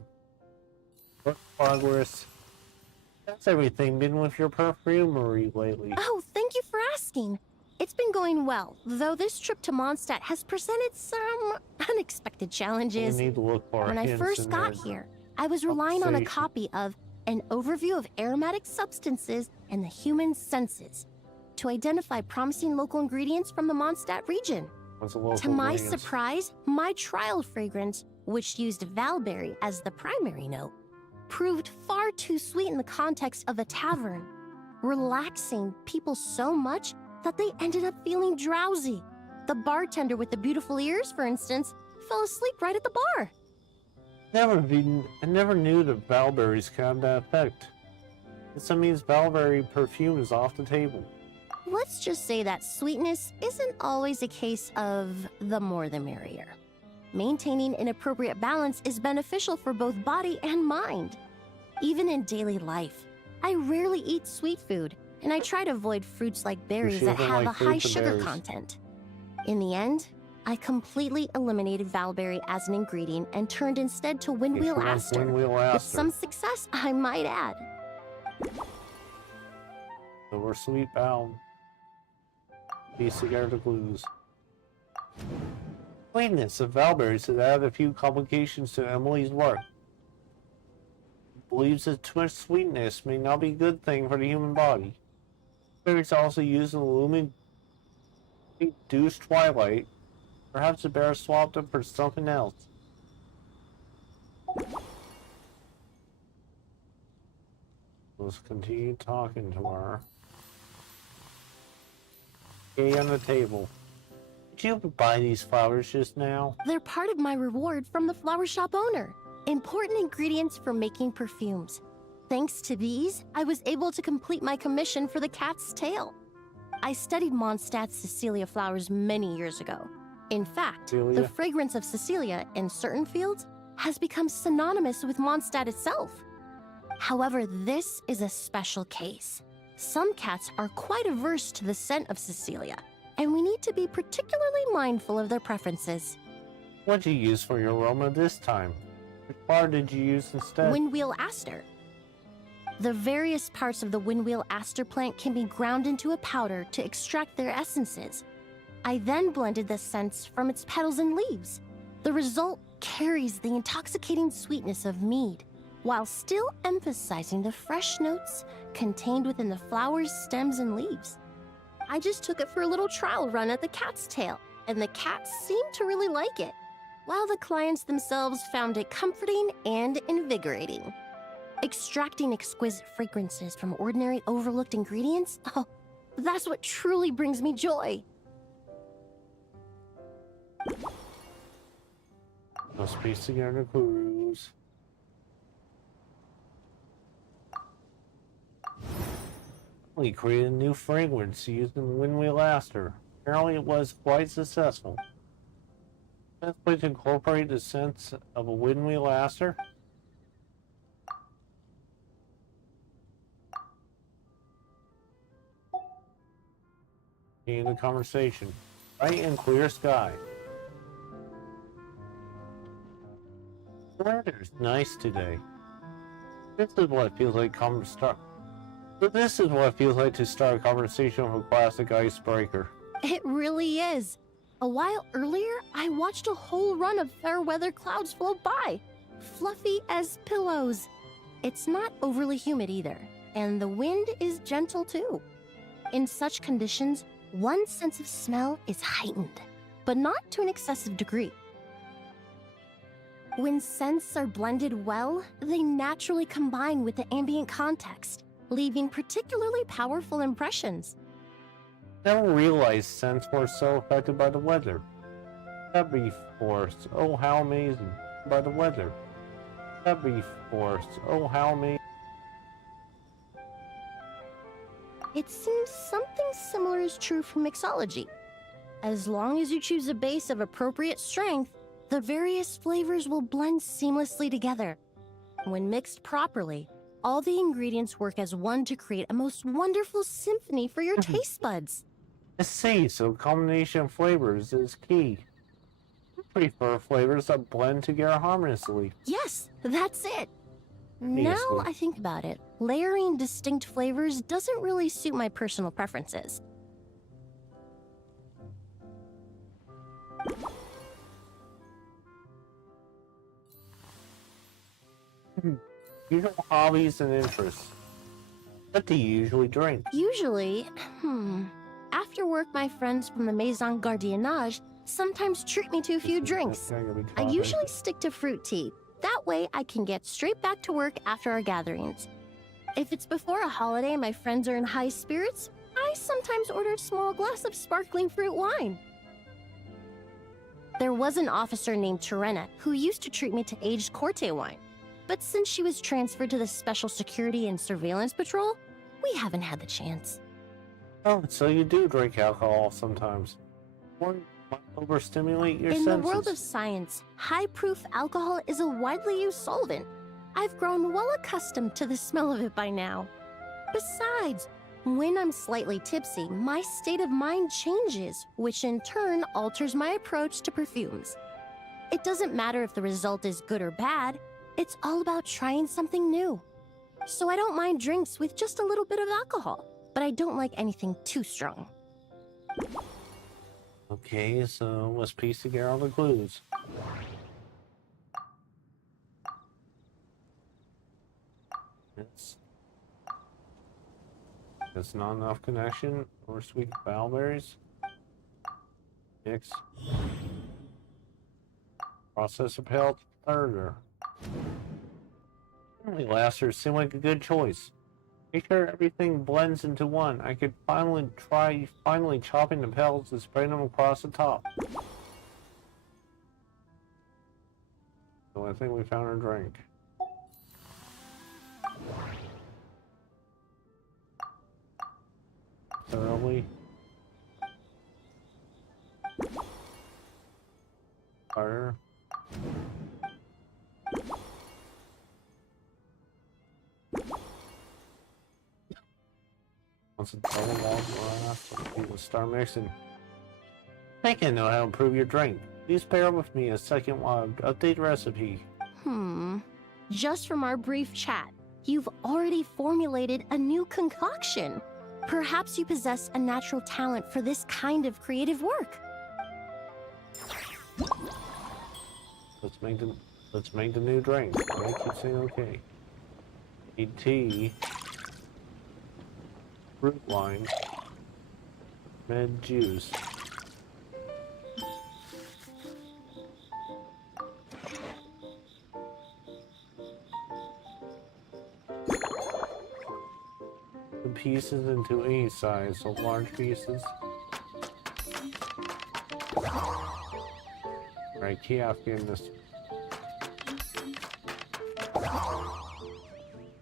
What progress? That's everything been with your perfumery lately? Oh, thank you for asking. It's been going well, though this trip to Mondstat has presented some unexpected challenges. We need to look for When I first got here, I was relying on a copy of An Overview of Aromatic Substances and the Human Senses to identify promising local ingredients from the Mondstat region. To my surprise, my trial fragrance, which used Valberry as the primary note, proved far too sweet in the context of a tavern, relaxing people so much that they ended up feeling drowsy. The bartender with the beautiful ears, for instance, fell asleep right at the bar. I never knew that Valberries could have that effect. This means Valberry perfume is off the table. Let's just say that sweetness isn't always a case of the more the merrier. Maintaining an appropriate balance is beneficial for both body and mind. Even in daily life, I rarely eat sweet food, and I try to avoid fruits like berries that have a high sugar content. In the end, I completely eliminated Valberry as an ingredient and turned instead to Windwheel Aster. With some success, I might add. So we're sweet bound. These cigar to clues. Sweetness of Valberries has added a few complications to Emily's work. She believes that too much sweetness may not be a good thing for the human body. Berries also used in illuminating Douce Twilight. Perhaps the bear swapped them for something else. Let's continue talking to her. Okay, on the table. Did you buy these flowers just now? They're part of my reward from the flower shop owner. Important ingredients for making perfumes. Thanks to these, I was able to complete my commission for the cat's tail. I studied Mondstat's Cecilia flowers many years ago. In fact, the fragrance of Cecilia in certain fields has become synonymous with Mondstat itself. However, this is a special case. Some cats are quite averse to the scent of Cecilia, and we need to be particularly mindful of their preferences. What did you use for your aroma this time? Which flower did you use instead? Windwheel Aster. The various parts of the Windwheel Aster plant can be ground into a powder to extract their essences. I then blended the scents from its petals and leaves. The result carries the intoxicating sweetness of mead, while still emphasizing the fresh notes contained within the flower's stems and leaves. I just took it for a little trial run at the cat's tail, and the cats seemed to really like it, while the clients themselves found it comforting and invigorating. Extracting exquisite fragrances from ordinary overlooked ingredients? Oh, that's what truly brings me joy. Must be cigar clues. We created a new fragrance using Windwheel Aster. Apparently it was quite successful. Best way to incorporate the scents of a Windwheel Aster? In the conversation. Bright and clear sky. The weather's nice today. This is what it feels like This is what it feels like to start a conversation with a classic icebreaker. It really is. A while earlier, I watched a whole run of fair weather clouds float by, fluffy as pillows. It's not overly humid either, and the wind is gentle too. In such conditions, one sense of smell is heightened, but not to an excessive degree. When scents are blended well, they naturally combine with the ambient context, leaving particularly powerful impressions. Never realized scents were so affected by the weather. That'd force, oh how amazing, by the weather. That'd force, oh how amazing. It seems something similar is true for mixology. As long as you choose a base of appropriate strength, the various flavors will blend seamlessly together. When mixed properly, all the ingredients work as one to create a most wonderful symphony for your taste buds. I see, so combination of flavors is key. I prefer flavors that blend together harmoniously. Yes, that's it. Now I think about it, layering distinct flavors doesn't really suit my personal preferences. Usual hobbies and interests. What do you usually drink? Usually, after work, my friends from the Maison Gardiennage sometimes treat me to a few drinks. I usually stick to fruit tea. That way, I can get straight back to work after our gatherings. If it's before a holiday and my friends are in high spirits, I sometimes order a small glass of sparkling fruit wine. There was an officer named Terena who used to treat me to aged Corte wine. But since she was transferred to the Special Security and Surveillance Patrol, we haven't had the chance. Oh, so you do drink alcohol sometimes. Or might overstimulate your senses. In the world of science, high-proof alcohol is a widely used solvent. I've grown well accustomed to the smell of it by now. Besides, when I'm slightly tipsy, my state of mind changes, which in turn alters my approach to perfumes. It doesn't matter if the result is good or bad, it's all about trying something new. So I don't mind drinks with just a little bit of alcohol, but I don't like anything too strong. Okay, so let's piece together all the clues. It's not enough connection or sweet bowberries. Mix. Processor pellet burger. Family lasters seem like a good choice. Make sure everything blends into one. I could finally try chopping the pellets and spreading them across the top. So I think we found our drink. Thoroughly. Fire. Once a double log glass, people start mixing. I think I know how to improve your drink. Please pair with me a second while I update recipe. Just from our brief chat, you've already formulated a new concoction. Perhaps you possess a natural talent for this kind of creative work. Let's make the new drink. I keep saying okay. Need tea, fruit wine, red juice. The pieces into any size, so large pieces. Alright, key off getting this.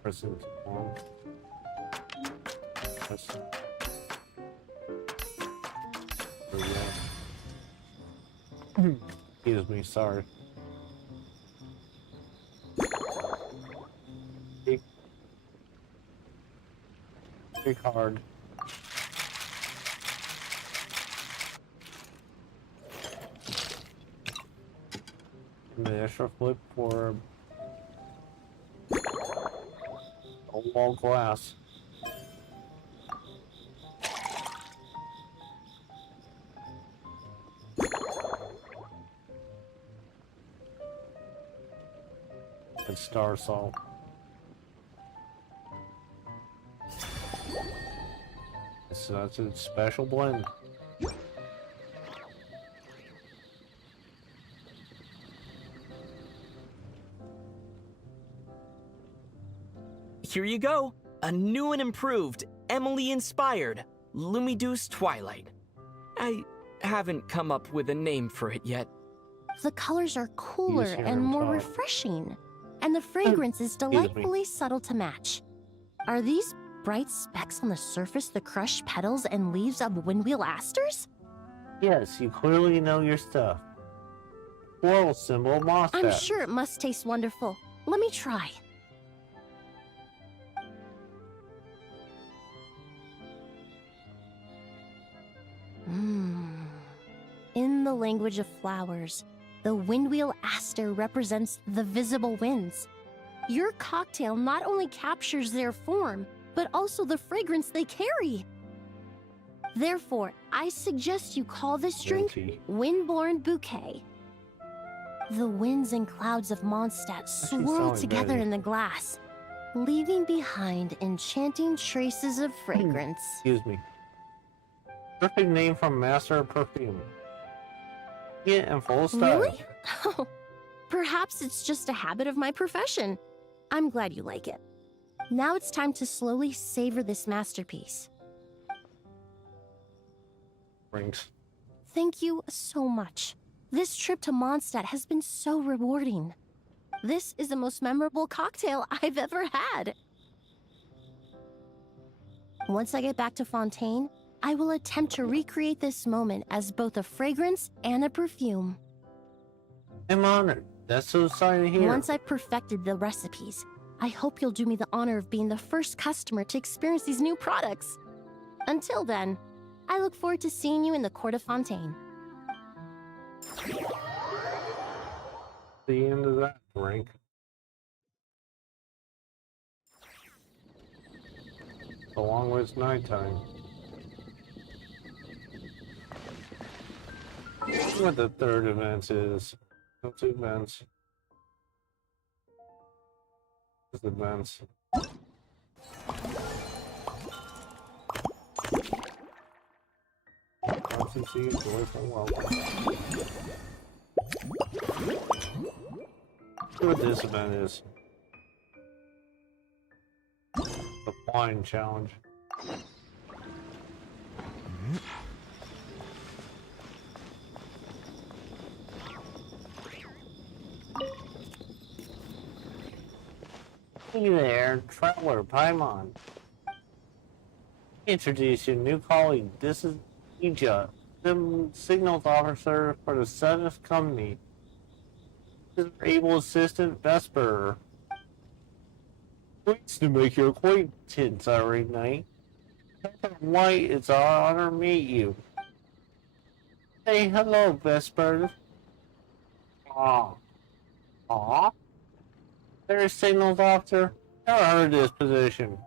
Present on. Yes. Excuse me, sorry. Big hard. And the extra flip for a wall glass. And star salt. So that's a special blend. Here you go. A new and improved, Emily-inspired Lumiduce Twilight. I haven't come up with a name for it yet. The colors are cooler and more refreshing, and the fragrance is delightfully subtle to match. Are these bright specks on the surface the crushed petals and leaves of windwheel asters? Yes, you clearly know your stuff. Floral symbol, Mondstat. I'm sure it must taste wonderful. Let me try. In the language of flowers, the windwheel aster represents the visible winds. Your cocktail not only captures their form, but also the fragrance they carry. Therefore, I suggest you call this drink Windborne Bouquet. The winds and clouds of Mondstat swirl together in the glass, leaving behind enchanting traces of fragrance. Excuse me. Perfect name from Master of Perfume. Yeah, and full style. Really? Oh, perhaps it's just a habit of my profession. I'm glad you like it. Now it's time to slowly savor this masterpiece. Drinks. Thank you so much. This trip to Mondstat has been so rewarding. This is the most memorable cocktail I've ever had. Once I get back to Fontaine, I will attempt to recreate this moment as both a fragrance and a perfume. I'm honored. That's so exciting to hear. Once I've perfected the recipes, I hope you'll do me the honor of being the first customer to experience these new products. Until then, I look forward to seeing you in the Court of Fontaine. The end of that drink. Along with it's nighttime. What the third event is. No two events. Just events. Once you see it's away from welcome. See what this event is. The blind challenge. Hey there, Traveler Paimon. Introduce your new colleague. This is Ija, the signals officer for the 7th Company. This is our able assistant, Vesper. Pleased to make your acquaintance every night. White, it's our honor to meet you. Say hello, Vesper. Aw. There's signals officer. Never heard of this position.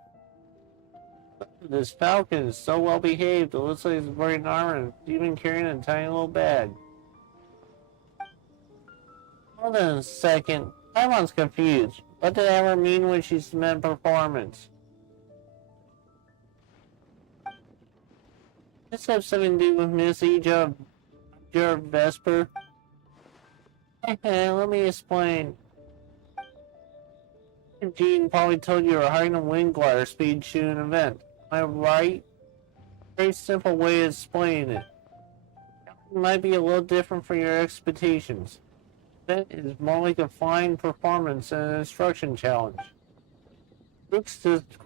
This falcon is so well behaved, it looks like it's wearing armor and even carrying a tiny little bag. Hold on a second. Paimon's confused. What did Amber mean when she meant performance? This have something to do with Miss Ija Vesper? Let me explain. Jean probably told you you're hiring a wind glider speed shooting event. Am I right? Very simple way of explaining it. It might be a little different from your expectations. Event is more like a flying performance and an instruction challenge. The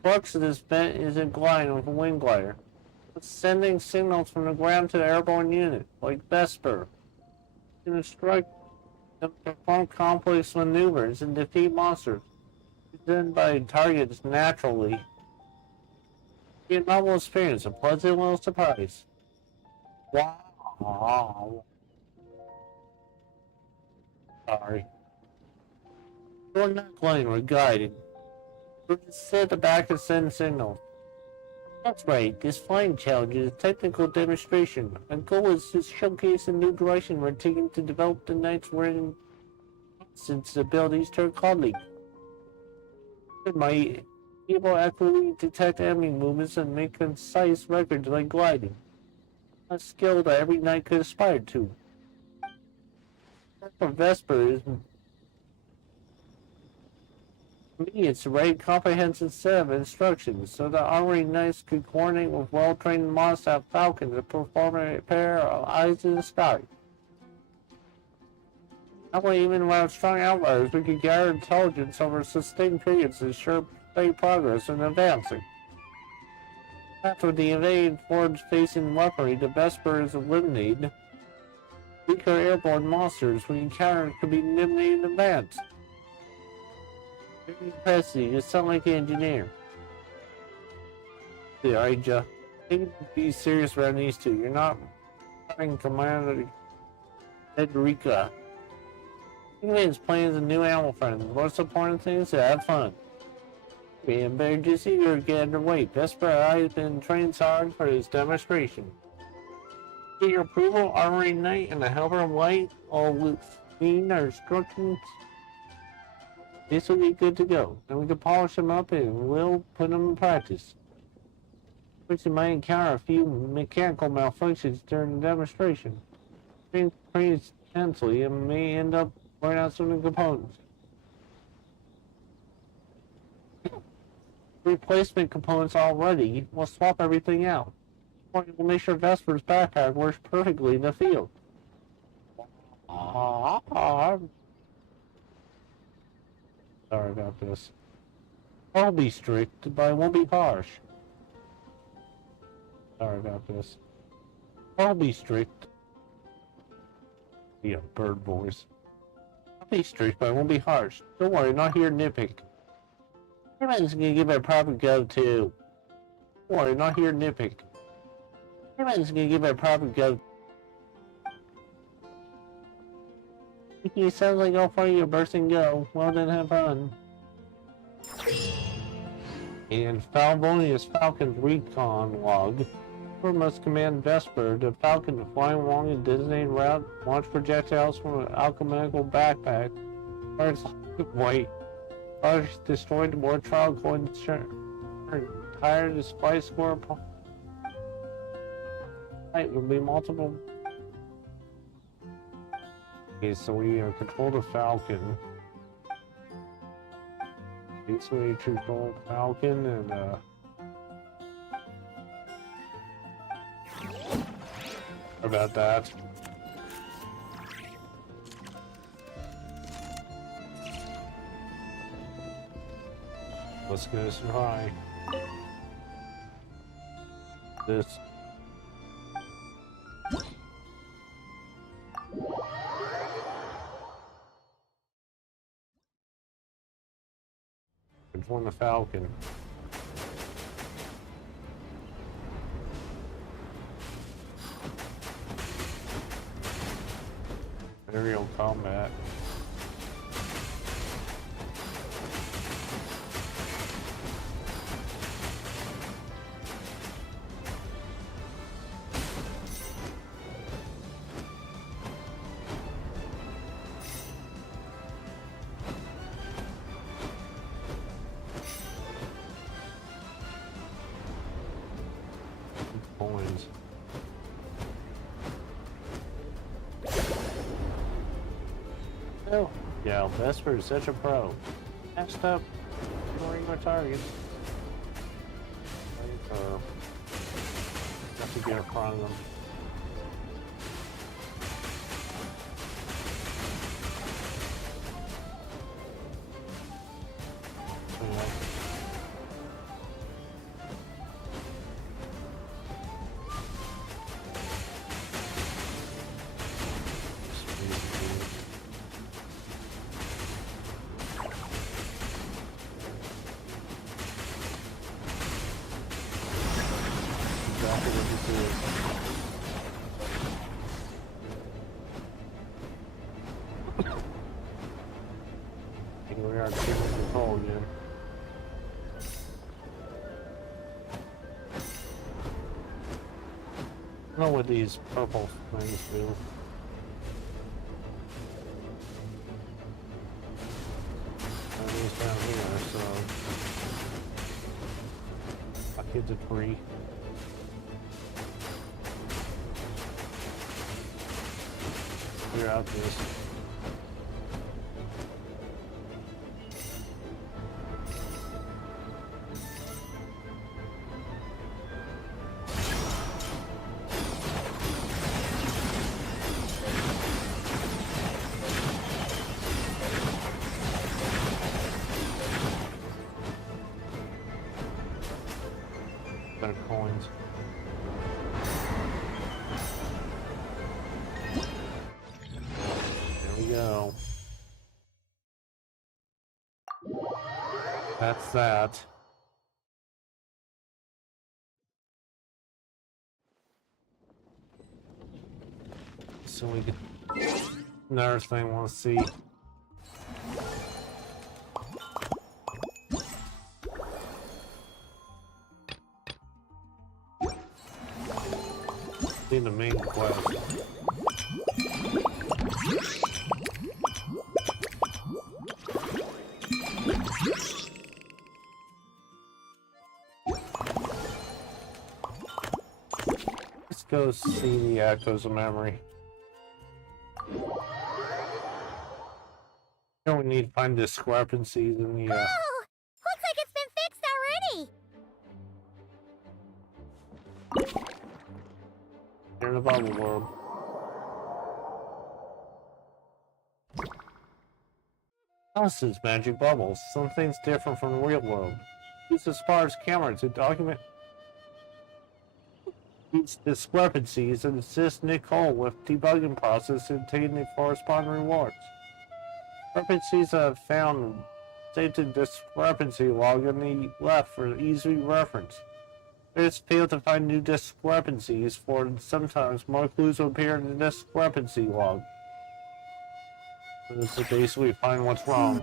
crux of this event isn't gliding with a wind glider. It's sending signals from the ground to the airborne unit, like Vesper. You can instruct them to perform complex maneuvers and defeat monsters. Done by targets naturally. Be a novel experience, a pleasant little surprise. Wow. Sorry. We're not gliding, we're guiding. We're just sit at the back and send signals. That's right, this flying challenge is a technical demonstration. Our goal is to showcase a new direction we're taking to develop the Knight's wearing abilities to our colleagues. It might be able to accurately detect enemy movements and make concise records like gliding. A skill that every knight could aspire to. For Vesper is me, it's a very comprehensive set of instructions, so that armory knights could coordinate with well-trained Mondstat falcons to perform a pair of eyes in the sky. That way, even without strong outliers, we could gather intelligence over sustained periods to ensure steady progress in advancing. After the invaded forge facing weaponry, the Vesper is eliminated. Weaker airborne monsters we encounter could be eliminated in advance. Very impressive, you sound like an engineer. Yeah, Aija. Be serious around these two. You're not having Commander Edrica. His playing as a new animal friend. The most important thing is to have fun. And better just eager to get underway. Vesper has been trained hard for this demonstration. Get your approval, Armory Knight, and the Helper of Light, all with clean our instructions. This will be good to go. Then we can polish them up and we'll put them in practice. Which might encounter a few mechanical malfunctions during the demonstration. Trains intensely and may end up wearing out some of the components. Replacement components already. We'll swap everything out. We'll make sure Vesper's backpack works perfectly in the field. Sorry about this. I'll be strict, but I won't be harsh. Sorry about this. I'll be strict. Yeah, bird voice. I'll be strict, but I won't be harsh. Don't worry, I'm not here to nitpick. Everyone's gonna give it a proper go too. Don't worry, I'm not here to nitpick. Everyone's gonna give it a proper go. You sound like all part of your burst and go. Well then, have fun. And Falvonius Falcon's recon log. Vesper must command Vesper, the Falcon, to fly along a designated route, launch projectiles from an alchemical backpack. Wait. Destroyed the war trial going tired the spice score. Right, will be multiple. Okay, so we control the Falcon. Okay, so we control the Falcon and about that. Let's go try this. Control the Falcon. Aerial combat. Coins. Oh, yeah, Vesper is such a pro. Next up, ignoring our targets. Have to get in front of them. We are taking control again. I don't know what these purple things do. These down here, so I'll hit the tree. Clear out this. of coins. There we go. That's that. So we get another thing I want to see. See the main quest. Let's go see the echoes of memory. Here we need to find discrepancies in the. Oh! Looks like it's been fixed already! Here in the bubble world. Alice's magic bubbles. Some things different from the real world. Use the Spar's camera to document these discrepancies and assist Nicole with debugging process and obtain the corresponding rewards. Discrepancies I have found saved the discrepancy log on the left for easy reference. It is failed to find new discrepancies, for sometimes more clues will appear in the discrepancy log. So this is basically find what's wrong.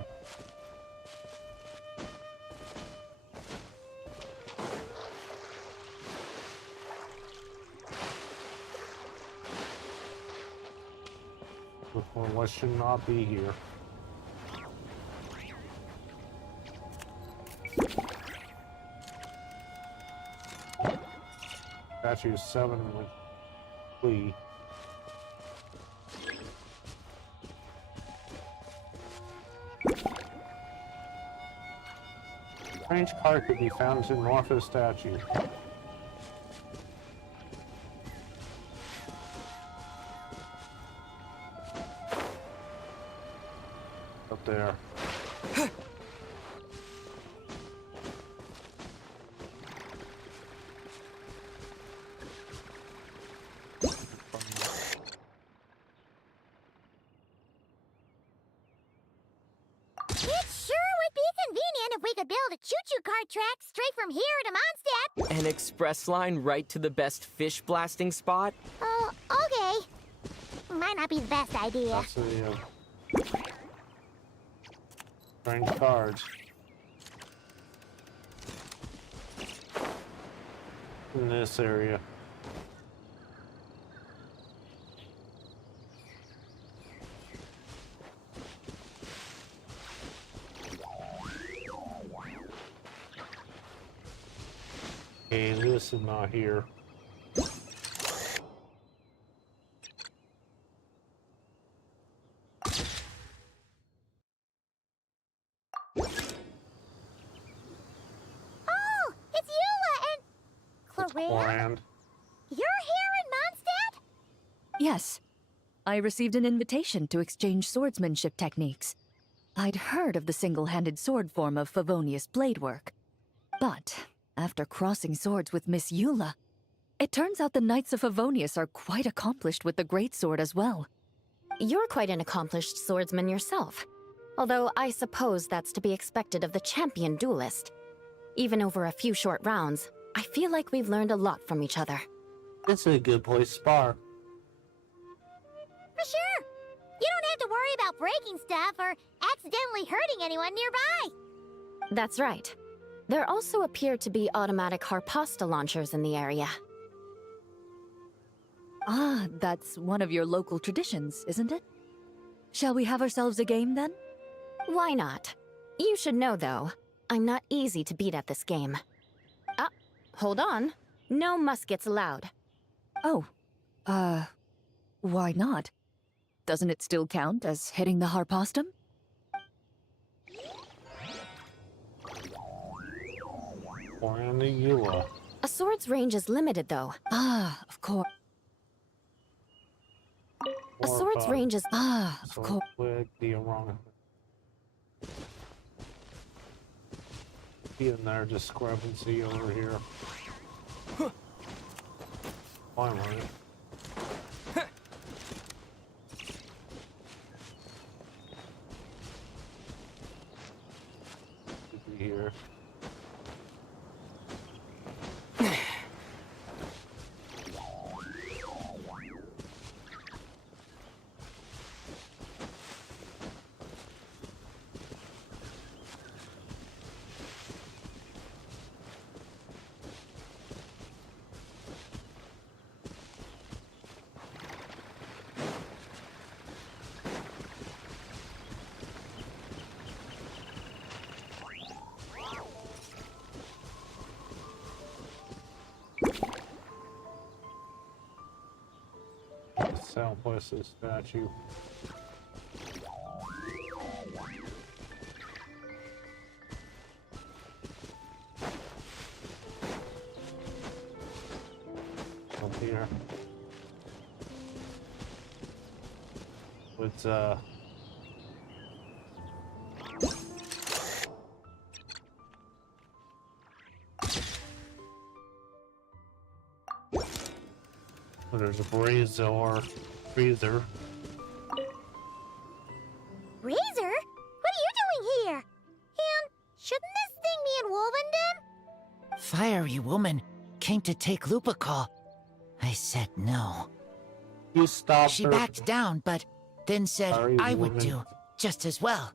Look for what should not be here. Statue 7 with Lee. Strange card could be found to north of the statue. Up there. Build a choo-choo cart track straight from here to Mondstat. An express line right to the best fish blasting spot? Oh, okay. Might not be the best idea. That's the strange cards. In this area. Okay, this is not here. Oh, it's Eula and Claire. You're here in Mondstat? Yes. I received an invitation to exchange swordsmanship techniques. I'd heard of the single-handed sword form of Favonius blade work. But after crossing swords with Miss Eula, it turns out the Knights of Favonius are quite accomplished with the greatsword as well. You're quite an accomplished swordsman yourself. Although I suppose that's to be expected of the champion duelist. Even over a few short rounds, I feel like we've learned a lot from each other. This is a good place to spar. For sure. You don't have to worry about breaking stuff or accidentally hurting anyone nearby. That's right. There also appear to be automatic harpasta launchers in the area. Ah, that's one of your local traditions, isn't it? Shall we have ourselves a game, then? Why not? You should know, though, I'm not easy to beat at this game. Ah, hold on. No muskets allowed. Oh, why not? Doesn't it still count as hitting the harpastum? Or in the Eula. A sword's range is limited, though. Ah, of course. A sword's range is... Ah, of course. Click the wrong. See another discrepancy over here. climb on it. Could be here. Southwest of the statue. Up here. With there's a freezer. Razor? What are you doing here? And shouldn't this thing be in Wolvenden? Fiery woman came to take Lupical. I said no. You stopped She her. backed down, but then said Fiery I would woman. do just as well.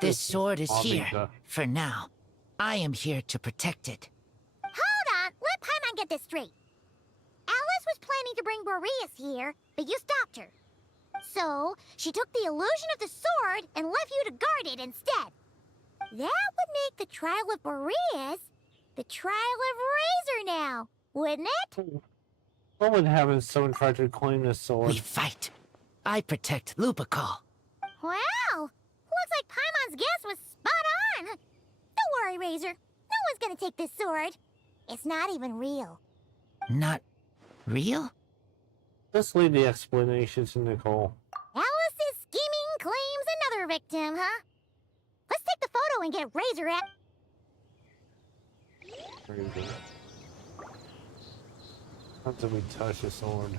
This sword is here, for now. I am here to protect it. Hold on, let Paimon get this straight. Alice was planning to bring Boreas here, but you stopped her. So, she took the illusion of the sword and left you to guard it instead. That would make the trial of Boreas the trial of Razor now, wouldn't it? What would happen if someone tried to claim this sword? We fight. I protect Lupical. Wow! Looks like Paimon's guess was spot on. Don't worry, Razor. No one's gonna take this sword. It's not even real. Not real? Let's leave the explanation to Nicole. Alice's scheming claims another victim, huh? Let's take the photo and get Razor at... Very good. Not that we touch the sword.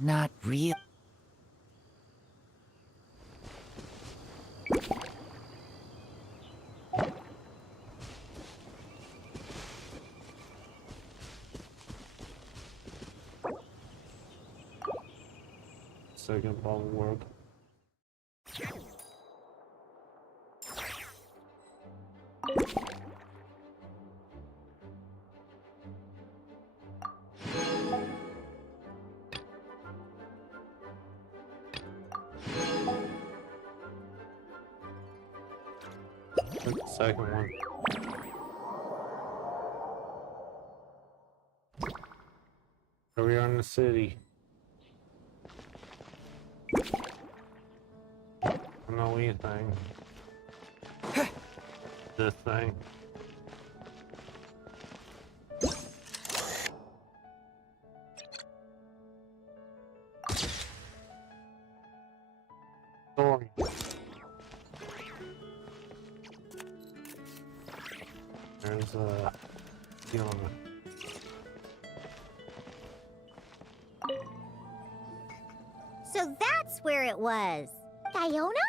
Not real. Second ball world. Second one. Here we are in the city. I don't know anything. This thing. Story. There's a dealing with. So that's where it was. Diona?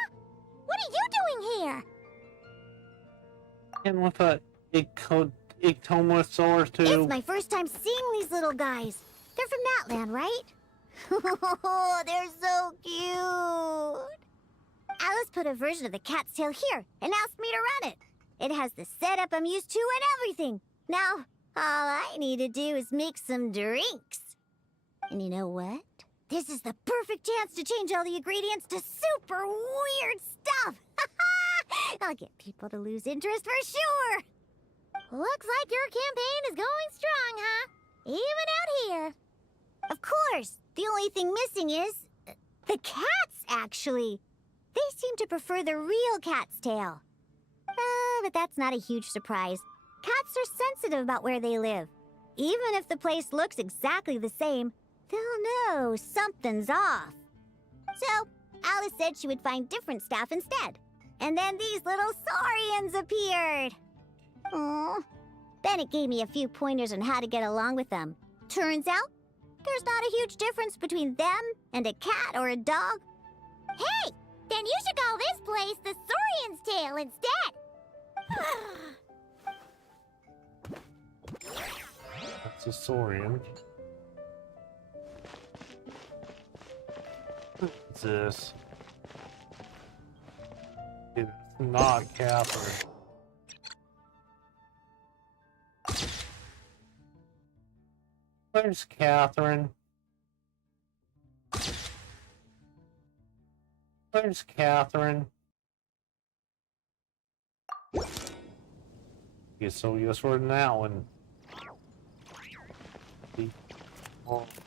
What are you doing here? And with a Ictomosaurus too. It's my first time seeing these little guys. They're from that land, right? Oh, they're so cute. Alice put a version of the cat's tail here and asked me to run it. It has the setup I'm used to and everything. Now, all I need to do is make some drinks. And you know what? This is the perfect chance to change all the ingredients to super weird stuff. I'll get people to lose interest for sure. Looks like your campaign is going strong, huh? Even out here. Of course, the only thing missing is... the cats, actually. They seem to prefer the real cat's tail. But that's not a huge surprise. Cats are sensitive about where they live. Even if the place looks exactly the same, they'll know something's off. So, Alice said she would find different staff instead. And then these little saurians appeared. Aww. Bennett gave me a few pointers on how to get along with them. Turns out, there's not a huge difference between them and a cat or a dog. Hey, then you should call this place the Saurian's Tail instead. That's a Saurian. What's this? It's not Catherine. Where's Catherine? Where's Catherine? Okay, so yes, we're now and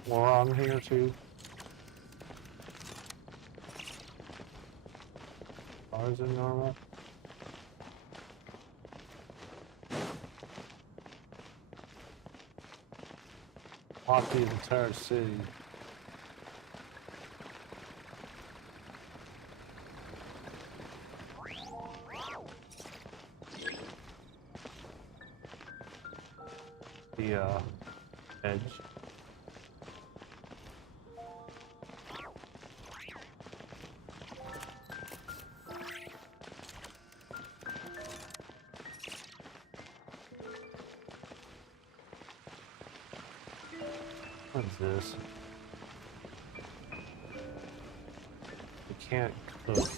we're on here too. Ours are normal. Off the entire city. The edge. What is this? We can't cook.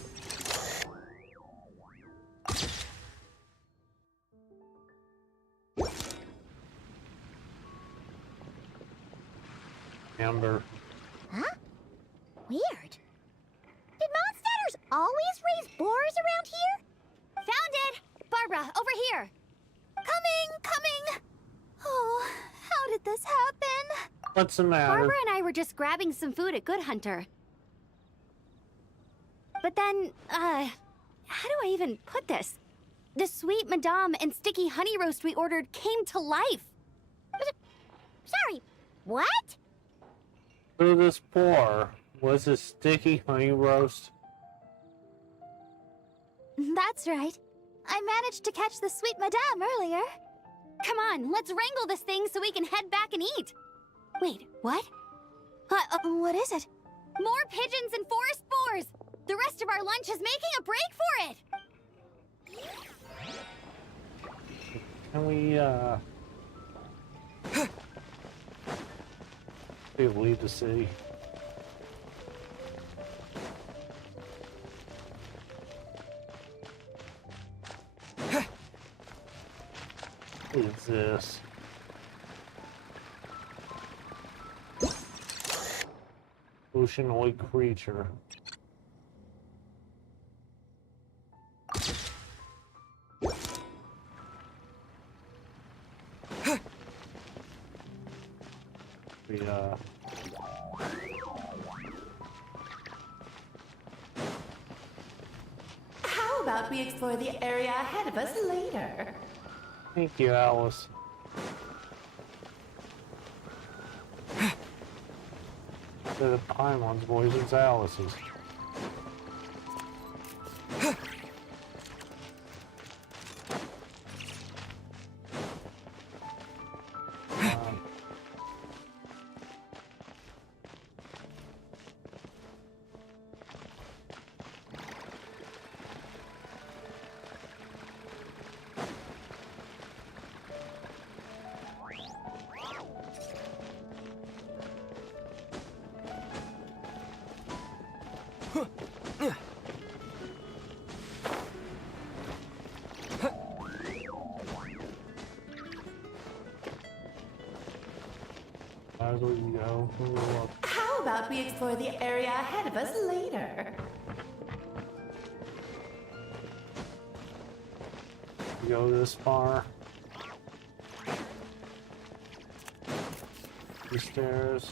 Amber. Huh? Weird. Did Mondstatters always raise boars around here? Found it! Barbara, over here! Coming! Oh, how did this happen? What's the matter? Barbara and I were just grabbing some food at Good Hunter. But then, how do I even put this? The sweet madame and sticky honey roast we ordered came to life. Sorry, what? Through this pour was a sticky honey roast. That's right. I managed to catch the sweet madame earlier. Come on, let's wrangle this thing so we can head back and eat. Wait, what? What is it? More pigeons and forest boars! The rest of our lunch is making a break for it! Can we, leave the city? What is this? Oceanoid creature. How about we explore the area ahead of us later? Thank you, Alice. Instead of Paimon's voice, it's Alice's. As we go, How about we explore the area ahead of us later? go this far. The stairs.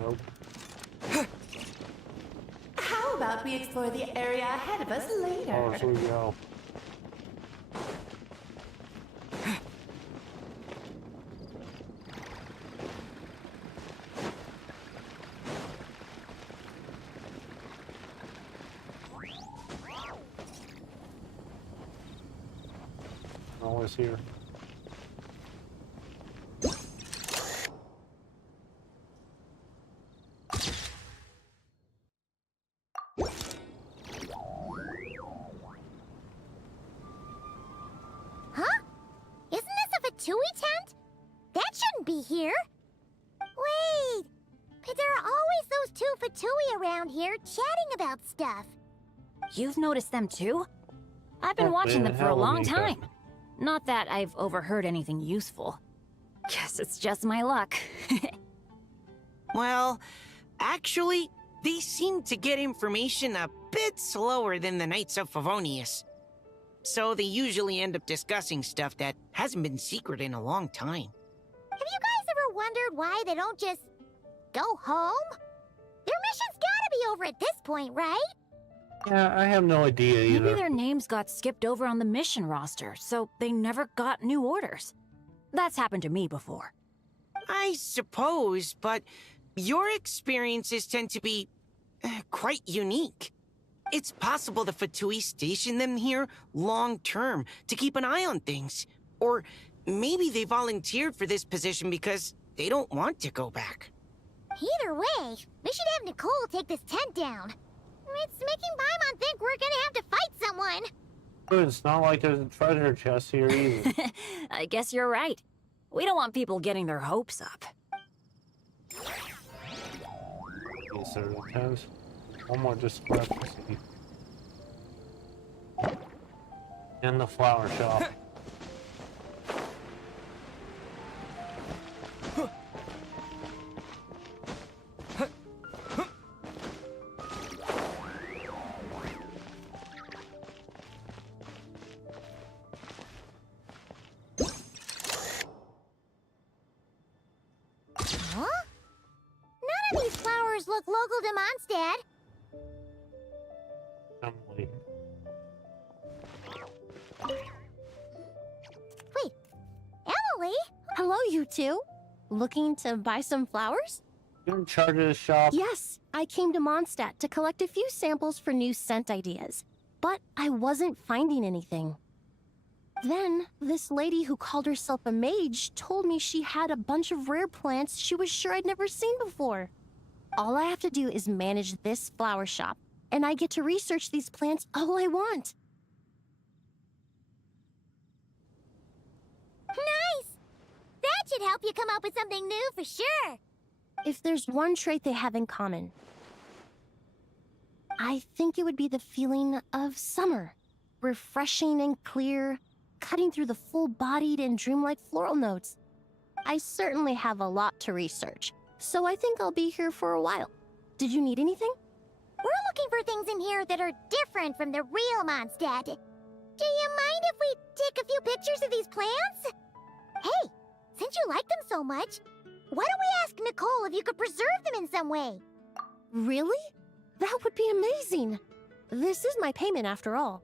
Nope. How about we explore the area ahead of us later? Oh, so we go. Always here. Fatui tent? That shouldn't be here. Wait, but there are always those two Fatui around here chatting about stuff. You've noticed them too? I've been watching them for a long time. Not that I've overheard anything useful. Guess it's just my luck. Well, actually, they seem to get information a bit slower than the Knights of Favonius. So they usually end up discussing stuff that hasn't been secret in a long time. Have you guys ever wondered why they don't just go home? Their mission's gotta be over at this point, right? Yeah, I have no idea either. Maybe their names got skipped over on the mission roster, so they never got new orders. That's happened to me before. I suppose, but your experiences tend to be quite unique. It's possible the Fatui stationed them here long-term to keep an eye on things. Or maybe they volunteered for this position because they don't want to go back. Either way, we should have Nicole take this tent down. It's making Paimon think we're gonna have to fight someone. But it's not like there's a treasure chest here either. I guess you're right. We don't want people getting their hopes up. These are the tents. One more discrepancy. In the flower shop. Huh? None of these flowers look local to Mondstat. Emily. Wait, Emily? Hello, you two. Looking to buy some flowers? You're in charge of the shop? Yes, I came to Mondstat to collect a few samples for new scent ideas, but I wasn't finding anything. Then, this lady who called herself a mage told me she had a bunch of rare plants she was sure I'd never seen before. All I have to do is manage this flower shop, and I get to research these plants all I want. Nice! That should help you come up with something new for sure. If there's one trait they have in common, I think it would be the feeling of summer. Refreshing and clear, cutting through the full-bodied and dreamlike floral notes. I certainly have a lot to research, so I think I'll be here for a while. Did you need anything? We're looking for things in here that are different from the real Mondstat. Do you mind if we take a few pictures of these plants? Hey, since you like them so much, why don't we ask Nicole if you could preserve them in some way? Really? That would be amazing. This is my payment after all.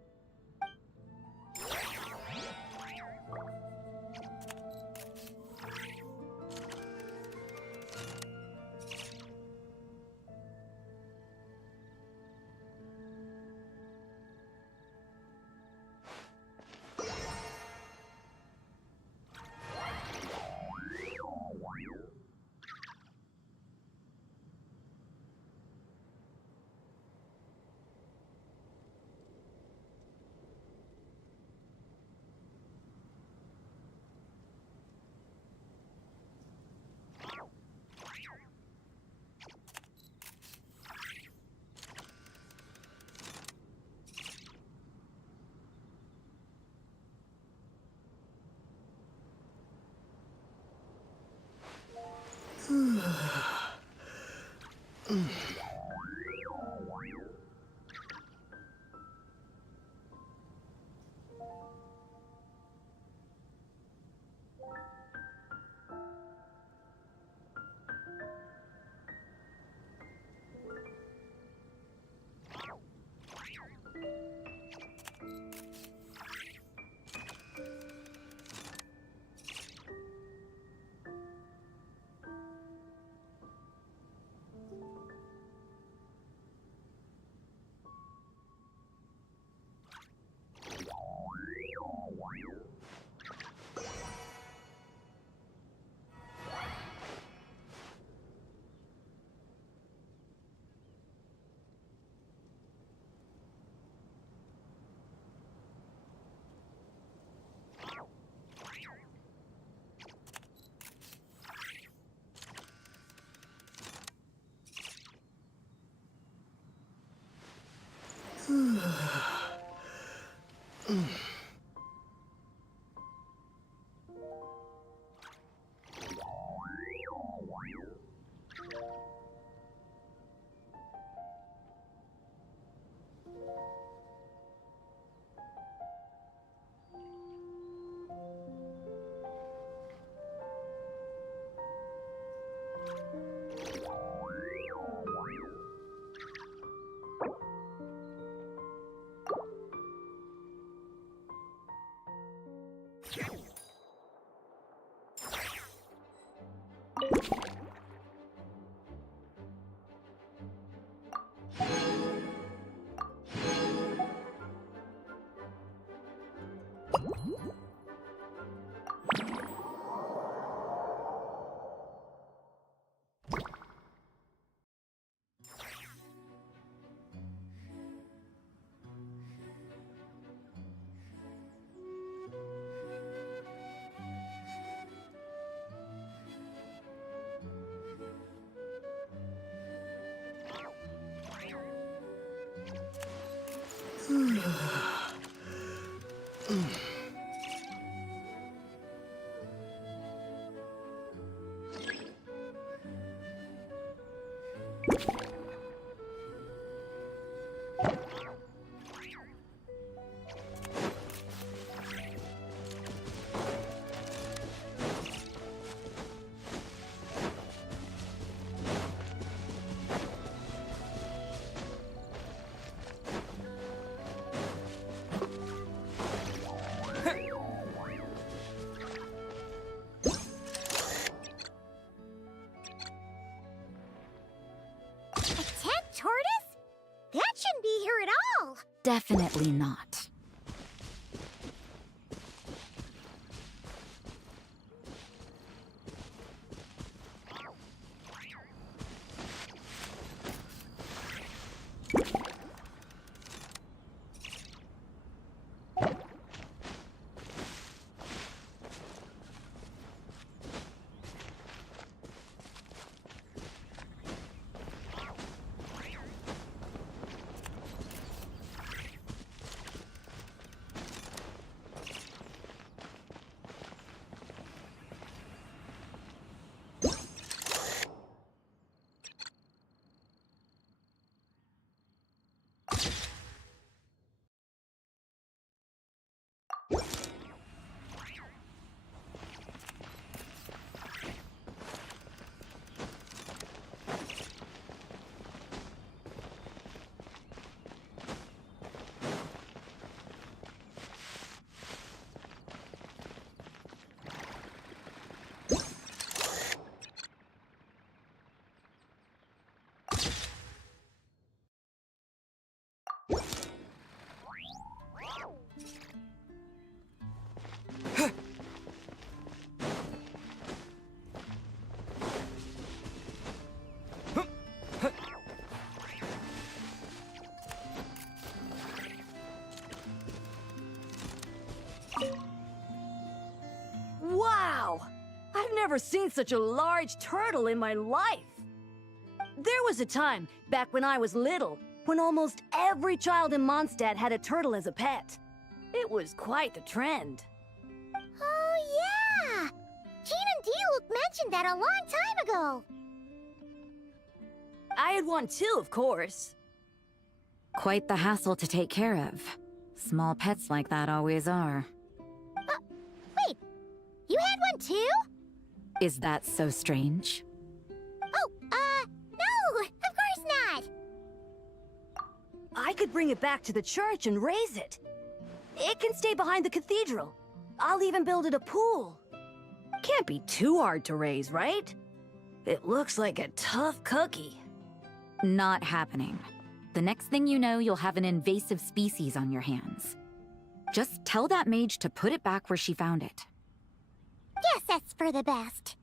Tortoise? That shouldn't be here at all. Definitely not. Wow! I've never seen such a large turtle in my life. There was a time, back when I was little, when almost every child in Mondstat had a turtle as a pet. It was quite the trend. Oh, yeah! Gene and Diluc mentioned that a long time ago. I had one too, of course. Quite the hassle to take care of. Small pets like that always are. Wait, you had one too? Is that so strange? Oh, no, of course not. I could bring it back to the church and raise it. It can stay behind the cathedral. I'll even build it a pool. Can't be too hard to raise, right? It looks like a tough cookie. Not happening. The next thing you know, you'll have an invasive species on your hands. Just tell that mage to put it back where she found it. Guess that's for the best.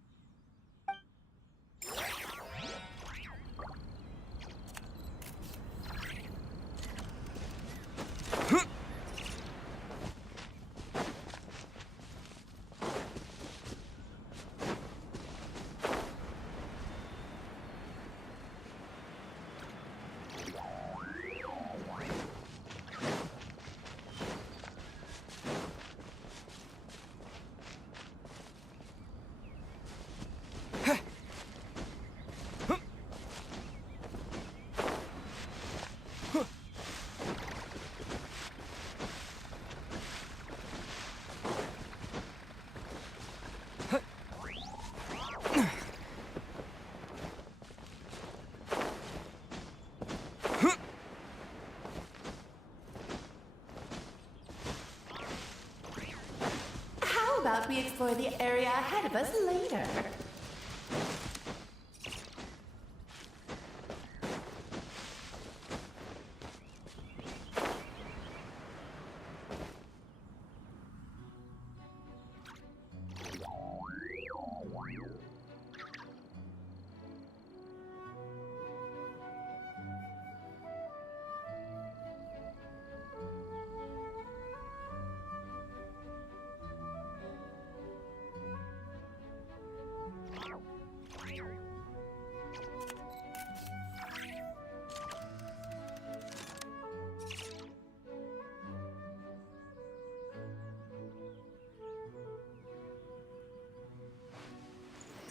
How about we explore the area ahead of us later?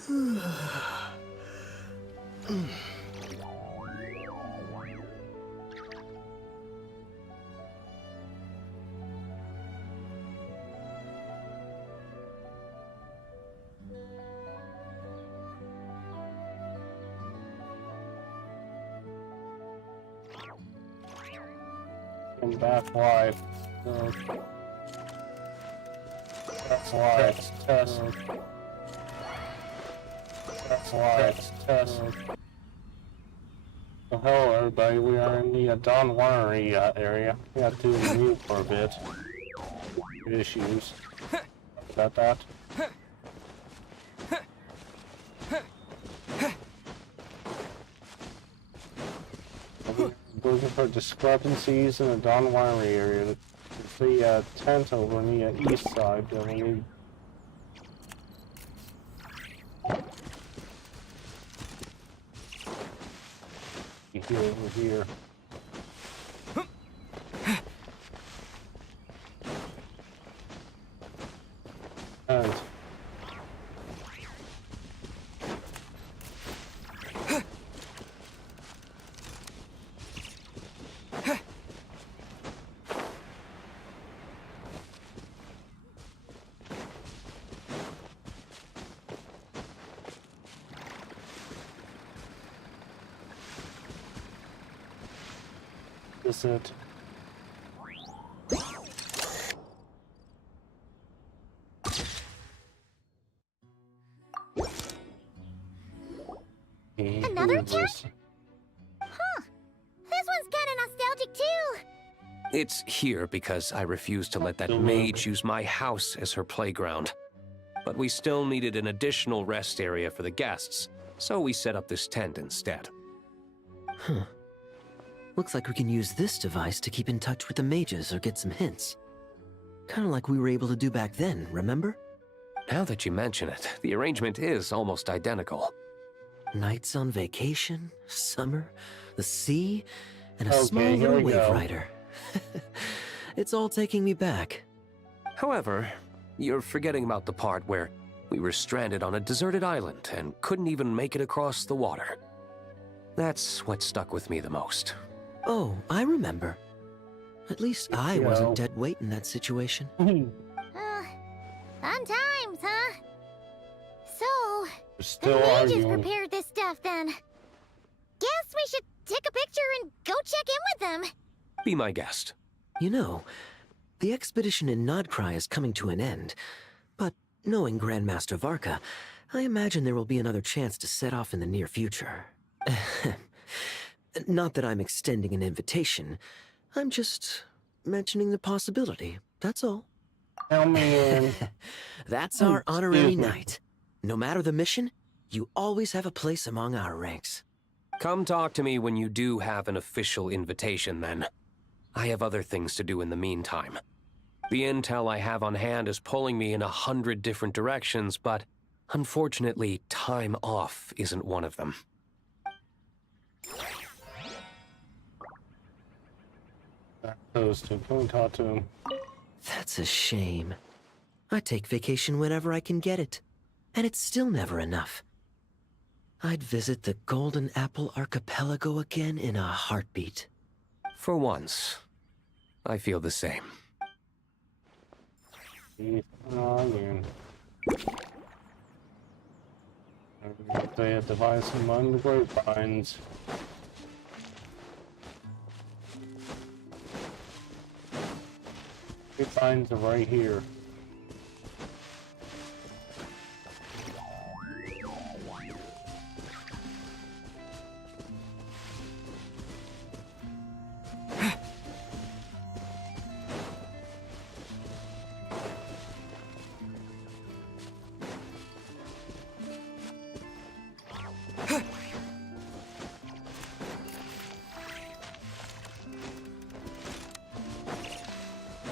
Come back live. That's live. Test. That's live. Test. So hello everybody, we are in the Don Winery area. We have to mute for a bit. Issues. About that. Looking for discrepancies in the Don Winery area. It's the tent over on the east side that we need. Here, over here. And this is it. Another church? Huh. This one's kinda nostalgic too. It's here because I refused to let that mage use my house as her playground. But we still needed an additional rest area for the guests, so we set up this tent instead. Huh. Looks like we can use this device to keep in touch with the mages or get some hints. Kinda like we were able to do back then, remember? Now that you mention it, the arrangement is almost identical. Nights on vacation, summer, the sea, and a Okay, small here little we wave go. rider. It's all taking me back. However, you're forgetting about the part where we were stranded on a deserted island and couldn't even make it across the water. That's what stuck with me the most. Oh, I remember. At least I Yeah. wasn't dead weight in that situation. Fun times, huh? So, Still the mages arguing. prepared this stuff then. Guess we should take a picture and go check in with them. Be my guest. You know, the expedition in Nodcry is coming to an end, but knowing Grandmaster Varka, I imagine there will be another chance to set off in the near future. Not that I'm extending an invitation, I'm just mentioning the possibility, that's all. Count me in. That's our honorary Excuse me. night. No matter the mission, you always have a place among our ranks. Come talk to me when you do have an official invitation, then. I have other things to do in the meantime. The intel I have on hand is pulling me in 100 different directions, but unfortunately, time off isn't one of them. Those two. Can we talk to him? That's a shame. I take vacation whenever I can get it, and it's still never enough. I'd visit the Golden Apple Archipelago again in a heartbeat. For once, I feel the same. Again. They have device among the grapevines. Grapevines are right here.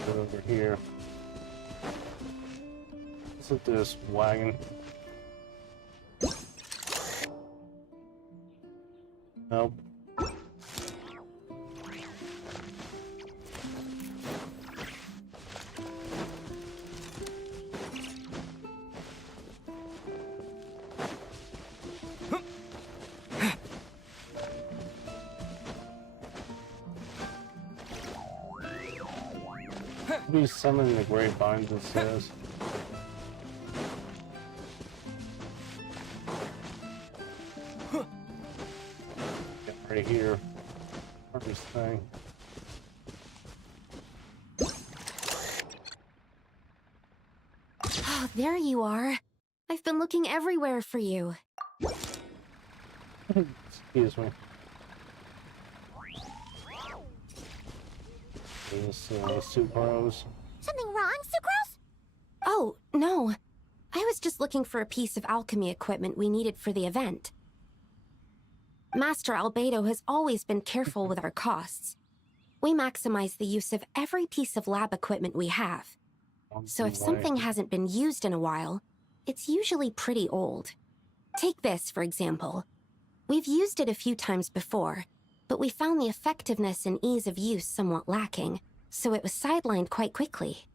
Over here. Isn't this wagon? Nope. to be summoned in the grapevines, it says. Right here. First thing. Oh, there you are. I've been looking everywhere for you. Excuse me. This sucrose. Something wrong, Sucrose? Oh, no. I was just looking for a piece of alchemy equipment we needed for the event. Master Albedo has always been careful with our costs. We maximize the use of every piece of lab equipment we have. So if something hasn't been used in a while, it's usually pretty old. Take this, for example. We've used it a few times before, but we found the effectiveness and ease of use somewhat lacking, so it was sidelined quite quickly.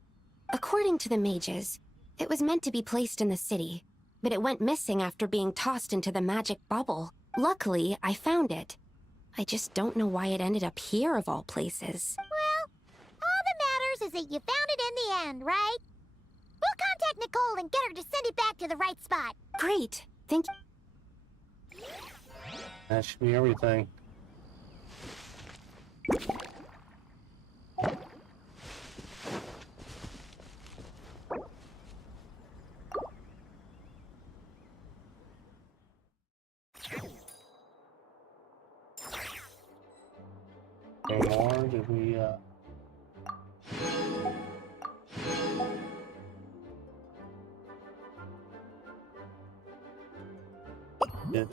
According to the mages, it was meant to be placed in the city, but it went missing after being tossed into the magic bubble. Luckily, I found it. I just don't know why it ended up here of all places. Well, all that matters is that you found it in the end, right? We'll contact Nicole and get her to send it back to the right spot. Great. Thank you. That should be everything. Any more? Did we, Did...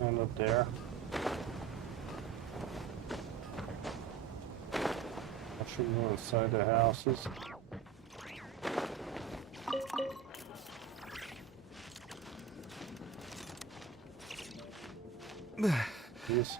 And up there. I should go inside the houses. Yes.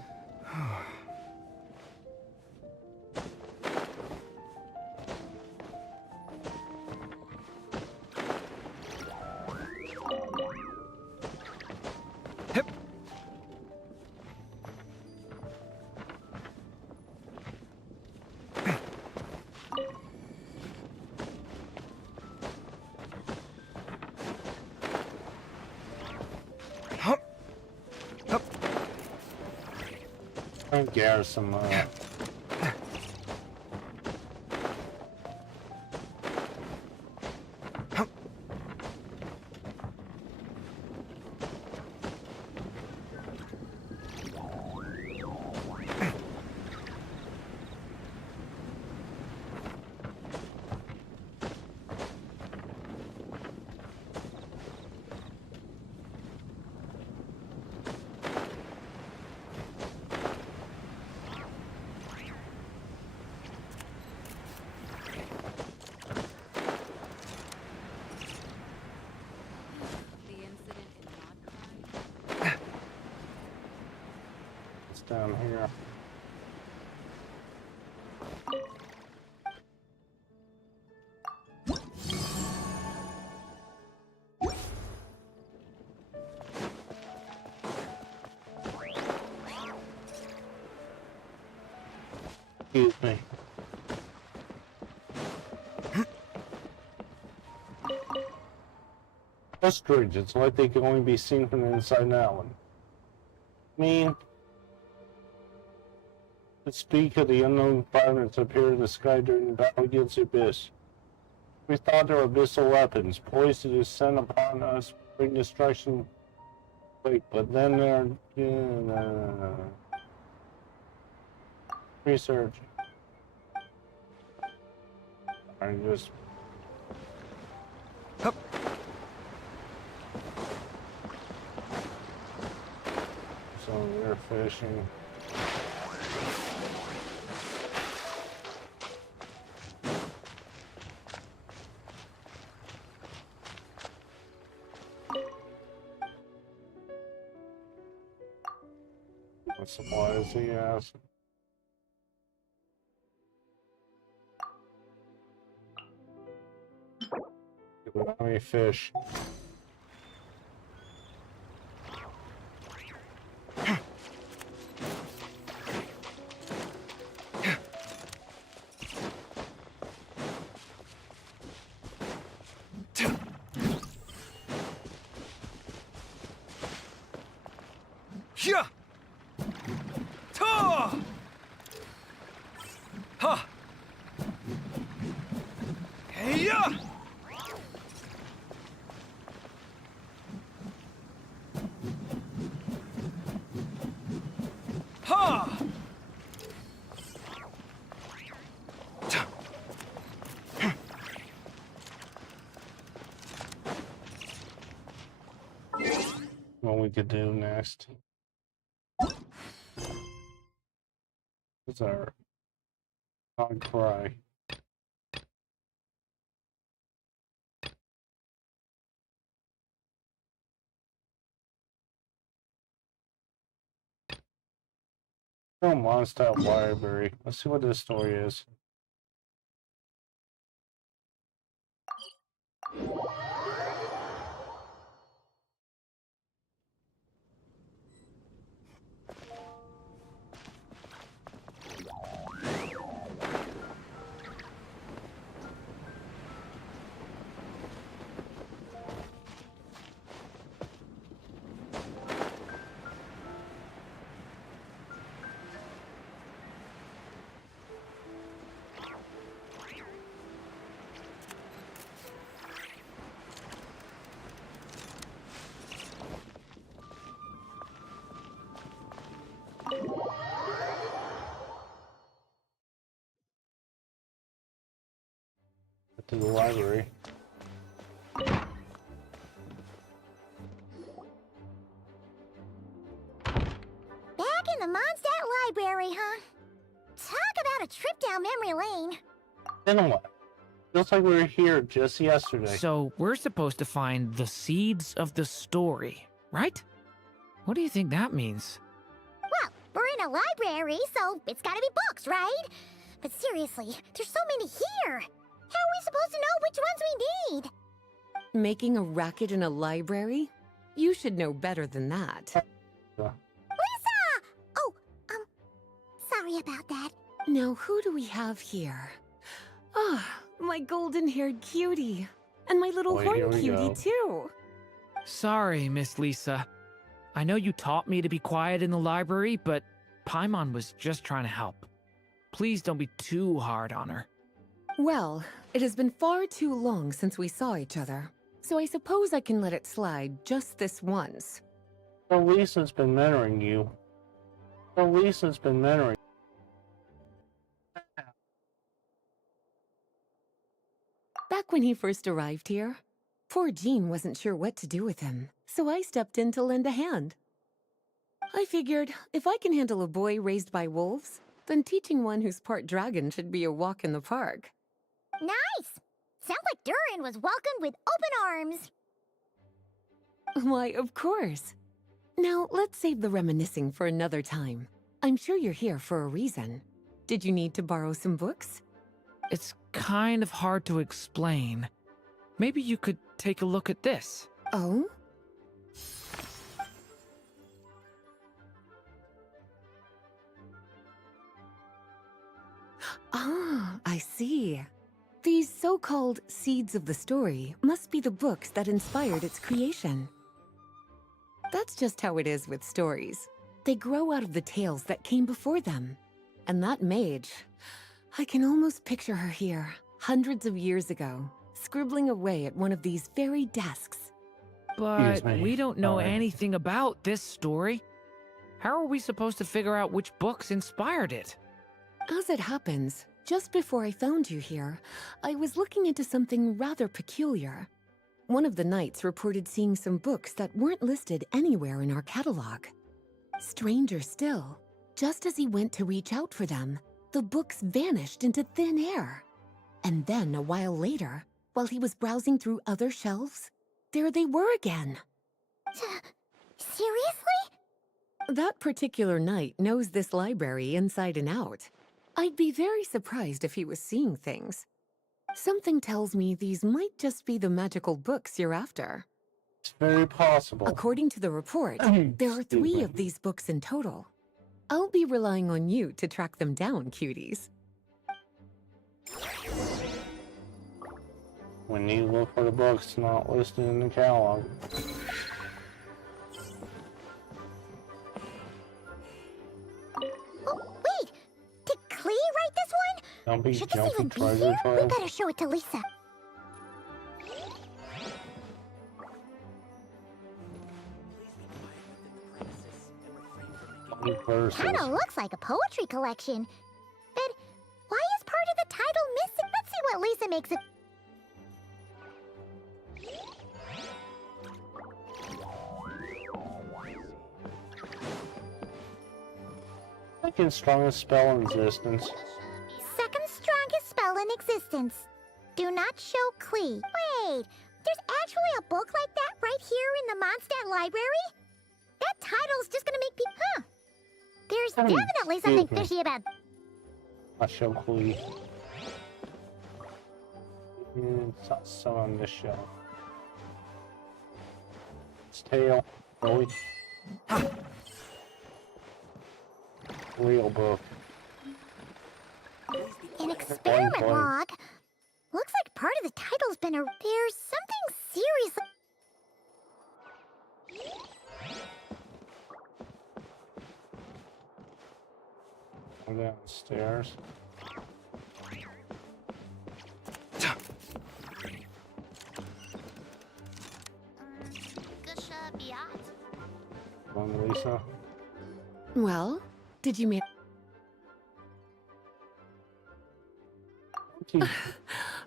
And gather some down here. Excuse me. Just strange, it's like they can only be seen from the inside an island. I mean, to speak of the unknown violence appeared in the sky during the battle against the Abyss. We thought they were abyssal weapons, poised to descend upon us, bring destruction. Wait, but then they're... research. I just... Hup. So we're fishing. What supplies he has? How many fish? Yeah. Ta. Ha. Hey ya. Ha. What we could do next? What's our dog cry? Oh, Mondstat library. Let's see what this story is. To the library. Back in the Mondstat library, huh? Talk about a trip down memory lane. Then what? Feels like we were here just yesterday. So we're supposed to find the seeds of the story, right? What do you think that means? Well, we're in a library, so it's gotta be books, right? But seriously, there's so many here. How are we supposed to know which ones we need? Making a racket in a library? You should know better than that. Lisa! Oh, sorry about that. Now, who do we have here? Ah, my golden-haired cutie. And my little horn cutie, too. Sorry, Miss Lisa. I know you taught me to be quiet in the library, but Paimon was just trying to help. Please don't be too hard on her. Well, it has been far too long since we saw each other, so I suppose I can let it slide just this once. Well, Lisa's been mentoring you. Well, Lisa's been mentoring. Back when he first arrived here, poor Jean wasn't sure what to do with him, so I stepped in to lend a hand. I figured, if I can handle a boy raised by wolves, then teaching one who's part dragon should be a walk in the park. Nice! Sounds like Durin was welcomed with open arms. Why, of course. Now, let's save the reminiscing for another time. I'm sure you're here for a reason. Did you need to borrow some books? It's kind of hard to explain. Maybe you could take a look at this. Oh? Ah, I see. These so-called seeds of the story must be the books that inspired its creation. That's just how it is with stories. They grow out of the tales that came before them. And that mage, I can almost picture her here, hundreds of years ago, scribbling away at one of these very desks. But we don't know anything about this story. How are we supposed to figure out which books inspired it? As it happens, just before I found you here, I was looking into something rather peculiar. One of the knights reported seeing some books that weren't listed anywhere in our catalog. Stranger still, just as he went to reach out for them, the books vanished into thin air. And then, a while later, while he was browsing through other shelves, there they were again. Seriously? That particular knight knows this library inside and out. I'd be very surprised if he was seeing things. Something tells me these might just be the magical books you're after. It's very possible. According to the report, there are 3 of these books in total. I'll be relying on you to track them down, cuties. We need to look for the books not listed in the catalog. Oh, wait! Did Klee write this one? Don't be Should this jumping even be treasure here? We trail. better show it to Lisa. Kinda looks like a poetry collection. But why is part of the title missing? Let's see what Lisa makes it. Second strongest spell in existence. Second strongest spell in existence. Do not show Klee. Wait, there's actually a book like that right here in the Mondstat library? That title's just gonna make people... Huh. There's definitely something fishy about... Not show Klee. It's not so on this shelf. Its tail. Really? Real book. An experiment log? Looks like part of the title's been a... There's something seriously... Go downstairs. Come on, Lisa. Well, did you make...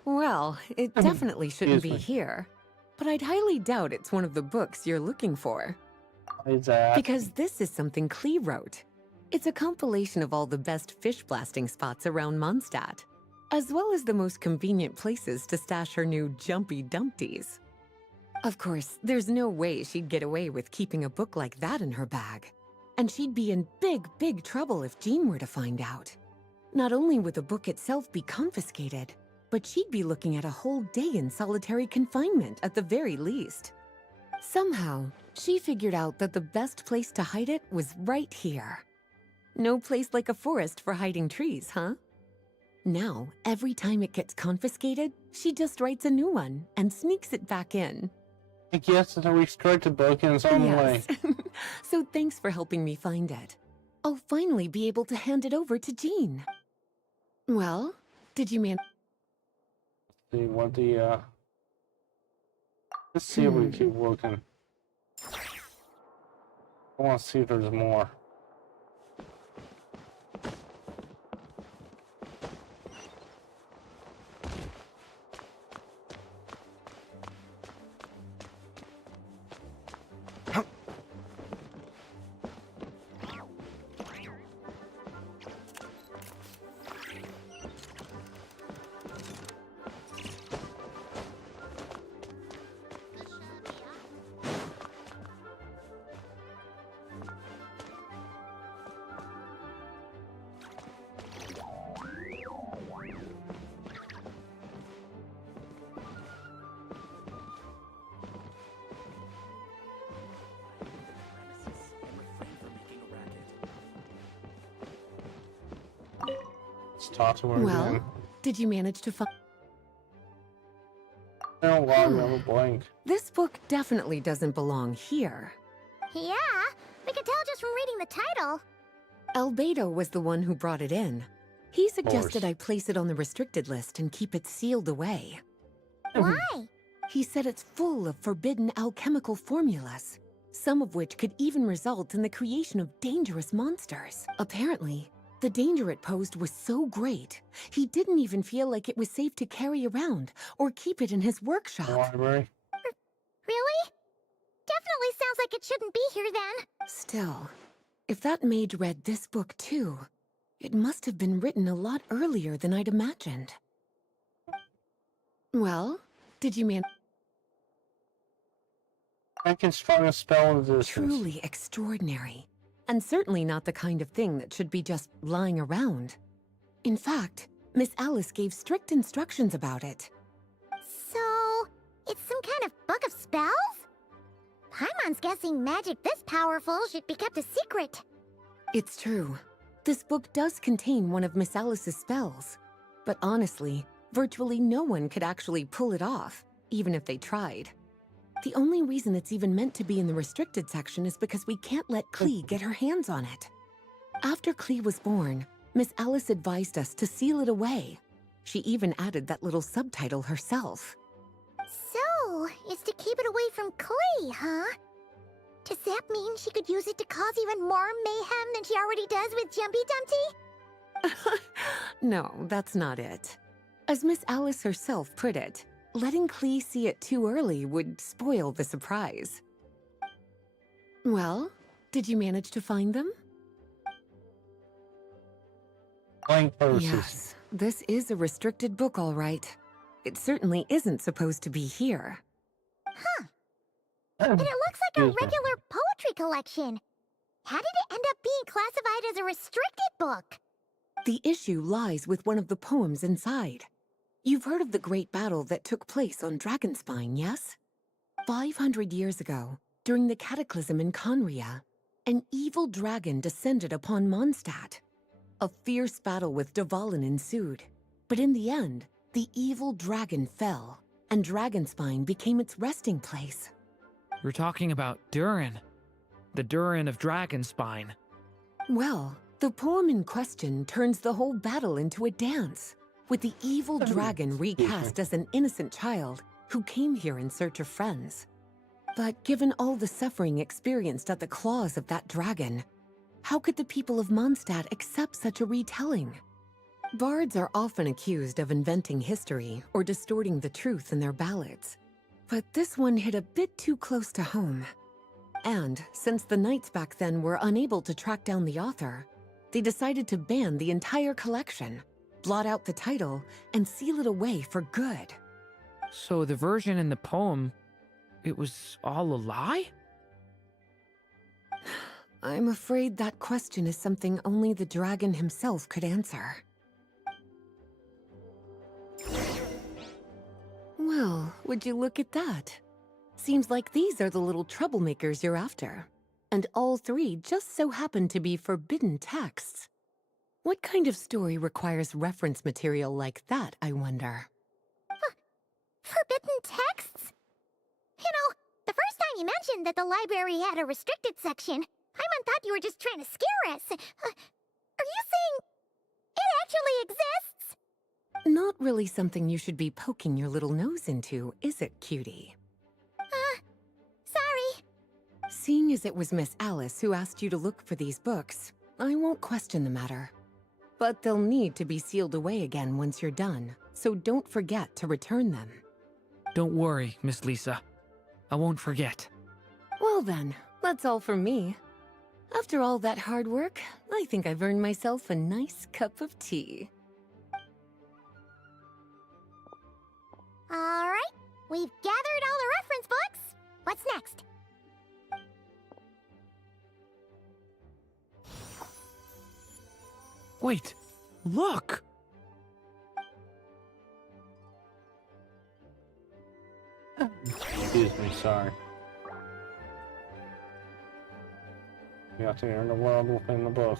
Well, it definitely shouldn't be here. But I'd highly doubt it's one of the books you're looking for. Because this is something Klee wrote. It's a compilation of all the best fish blasting spots around Mondstat, as well as the most convenient places to stash her new jumpy dumpties. Of course, there's no way she'd get away with keeping a book like that in her bag. And she'd be in big trouble if Jean were to find out. Not only would the book itself be confiscated, but she'd be looking at a whole day in solitary confinement at the very least. Somehow, she figured out that the best place to hide it was right here. No place like a forest for hiding trees, huh? Now, every time it gets confiscated, she just writes a new one and sneaks it back in. I guess it's a restricted book in its own way. So thanks for helping me find it. I'll finally be able to hand it over to Jean. Well, did you See what the, Let's see if we keep looking. I want to see if there's more. Let's talk to her Well, again. did you manage to find... I don't want to have a blank. This book definitely doesn't belong here. Yeah, we can tell just from reading the title. Albedo was the one who brought it in. He suggested course. I place it on the restricted list and keep it sealed away. Why? He said it's full of forbidden alchemical formulas, some of which could even result in the creation of dangerous monsters. Apparently, the danger it posed was so great, he didn't even feel like it was safe to carry around or keep it in his workshop. Library? Really? Definitely sounds like it shouldn't be here then. Still, if that mage read this book too, it must have been written a lot earlier than I'd imagined. Well, did you manage? I can strong a spell in this. Truly extraordinary, and certainly not the kind of thing that should be just lying around. In fact, Miss Alice gave strict instructions about it. So, it's some kind of book of spells? Paimon's guessing magic this powerful should be kept a secret. It's true. This book does contain one of Miss Alice's spells, but honestly, virtually no one could actually pull it off, even if they tried. The only reason it's even meant to be in the restricted section is because we can't let Klee get her hands on it. After Klee was born, Miss Alice advised us to seal it away. She even added that little subtitle herself. So, it's to keep it away from Klee, huh? Does that mean she could use it to cause even more mayhem than she already does with Jumpy Dumpty? No, that's not it. As Miss Alice herself put it, letting Klee see it too early would spoil the surprise. Well, did you manage to find them? Blank purses. Yes, this is a restricted book, all right. It certainly isn't supposed to be here. Huh. And it looks like a regular poetry collection. How did it end up being classified as a restricted book? The issue lies with one of the poems inside. You've heard of the great battle that took place on Dragonspine, yes? 500 years ago, during the cataclysm in Conria, an evil dragon descended upon Mondstat. A fierce battle with Dvalin ensued, but in the end, the evil dragon fell, and Dragonspine became its resting place. We're talking about Durin. The Durin of Dragonspine. Well, the poem in question turns the whole battle into a dance, with the evil dragon recast as an innocent child who came here in search of friends. But given all the suffering experienced at the claws of that dragon, how could the people of Mondstat accept such a retelling? Bards are often accused of inventing history or distorting the truth in their ballads. But this one hit a bit too close to home. And since the knights back then were unable to track down the author, they decided to ban the entire collection, blot out the title, and seal it away for good. So the version in the poem, it was all a lie? I'm afraid that question is something only the dragon himself could answer. Well, would you look at that? Seems like these are the little troublemakers you're after. And all three just so happen to be forbidden texts. What kind of story requires reference material like that, I wonder? Forbidden texts? You know, the first time you mentioned that the library had a restricted section, Paimon thought you were just trying to scare us. Are you saying it actually exists? Not really something you should be poking your little nose into, is it, cutie? Sorry. Seeing as it was Miss Alice who asked you to look for these books, I won't question the matter. But they'll need to be sealed away again once you're done, so don't forget to return them. Don't worry, Miss Lisa. I won't forget. Well then, that's all from me. After all that hard work, I think I've earned myself a nice cup of tea. All right, we've gathered all the reference books. What's next? Wait, look! Excuse me, sorry. You got to earn the world within the book.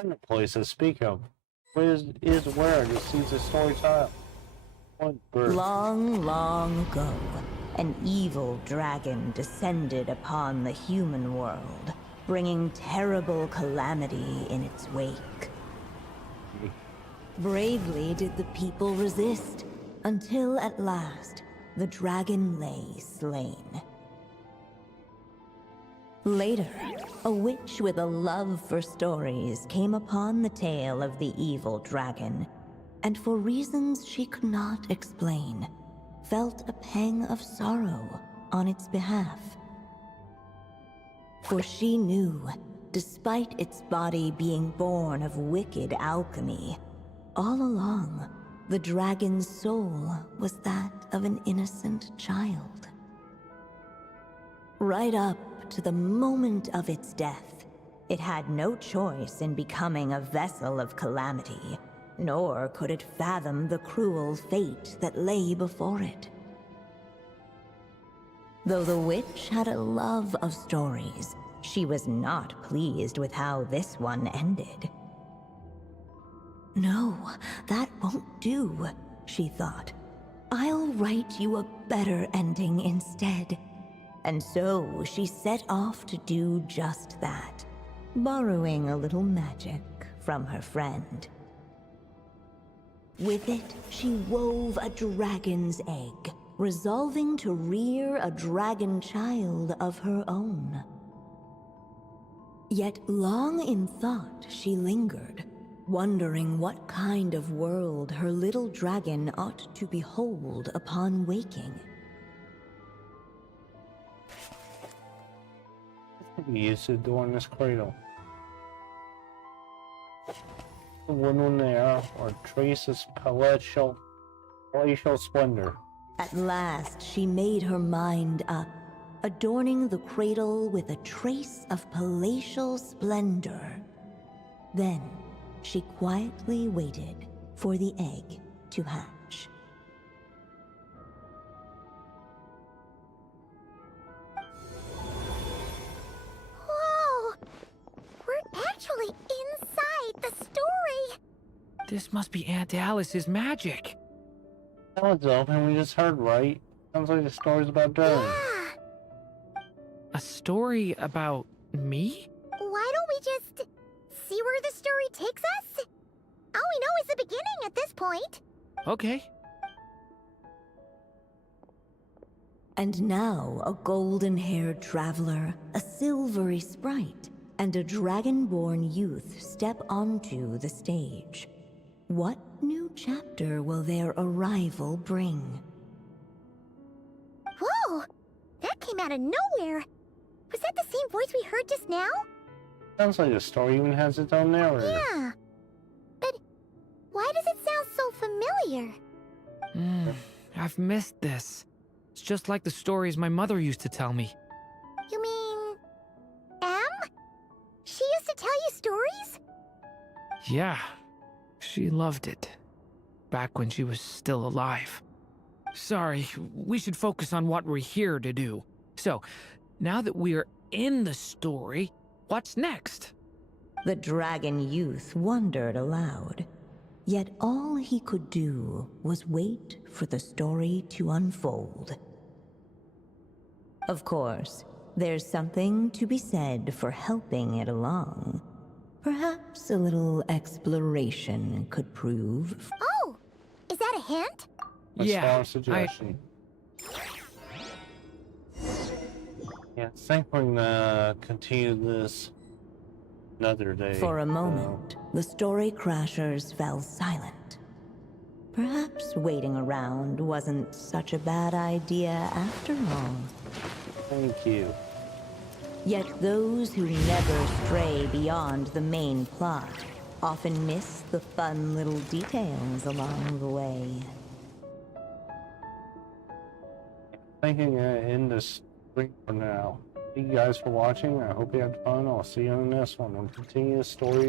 Find a place to speak of. Where is where the seeds of story tile? One bird. Long, long ago, an evil dragon descended upon the human world, bringing terrible calamity in its wake. Bravely did the people resist, until at last, the dragon lay slain. Later, a witch with a love for stories came upon the tale of the evil dragon, and for reasons she could not explain, felt a pang of sorrow on its behalf. For she knew, despite its body being born of wicked alchemy, all along, the dragon's soul was that of an innocent child. Right up to the moment of its death, it had no choice in becoming a vessel of calamity, nor could it fathom the cruel fate that lay before it. Though the witch had a love of stories, she was not pleased with how this one ended. No, that won't do, she thought. I'll write you a better ending instead. And so she set off to do just that, borrowing a little magic from her friend. With it, she wove a dragon's egg, resolving to rear a dragon child of her own. Yet long in thought she lingered, wondering what kind of world her little dragon ought to behold upon waking. He used to adorn this cradle. The woman there, or traces palatial splendor. At last she made her mind up, adorning the cradle with a trace of palatial splendor. Then she quietly waited for the egg to hatch. Whoa! We're actually inside the story! This must be Aunt Alice's magic. That was open, we just heard, right? Sounds like the story's about Darren. Yeah! A story about me? Why don't we just see where the story takes us? All we know is the beginning at this point. Okay. And now a golden-haired traveler, a silvery sprite, and a dragon-born youth step onto the stage. What new chapter will their arrival bring? Whoa! That came out of nowhere! Was that the same voice we heard just now? Sounds like the story even has its own narrator. Yeah. But why does it sound so familiar? I've missed this. It's just like the stories my mother used to tell me. You mean... Em? She used to tell you stories? Yeah, she loved it. Back when she was still alive. Sorry, we should focus on what we're here to do. So, now that we're in the story, what's next? The dragon youth wondered aloud. Yet all he could do was wait for the story to unfold. Of course, there's something to be said for helping it along. Perhaps a little exploration could prove... Oh! Is that a hint? Yeah, suggestion. Yeah, I think we're gonna continue this another day. For a moment, the story crashers fell silent. Perhaps waiting around wasn't such a bad idea after all. Thank you. Yet those who never stray beyond the main plot often miss the fun little details along the way. Thinking end this stream for now. Thank you guys for watching. I hope you had fun. I'll see you on the next one. We'll continue the story.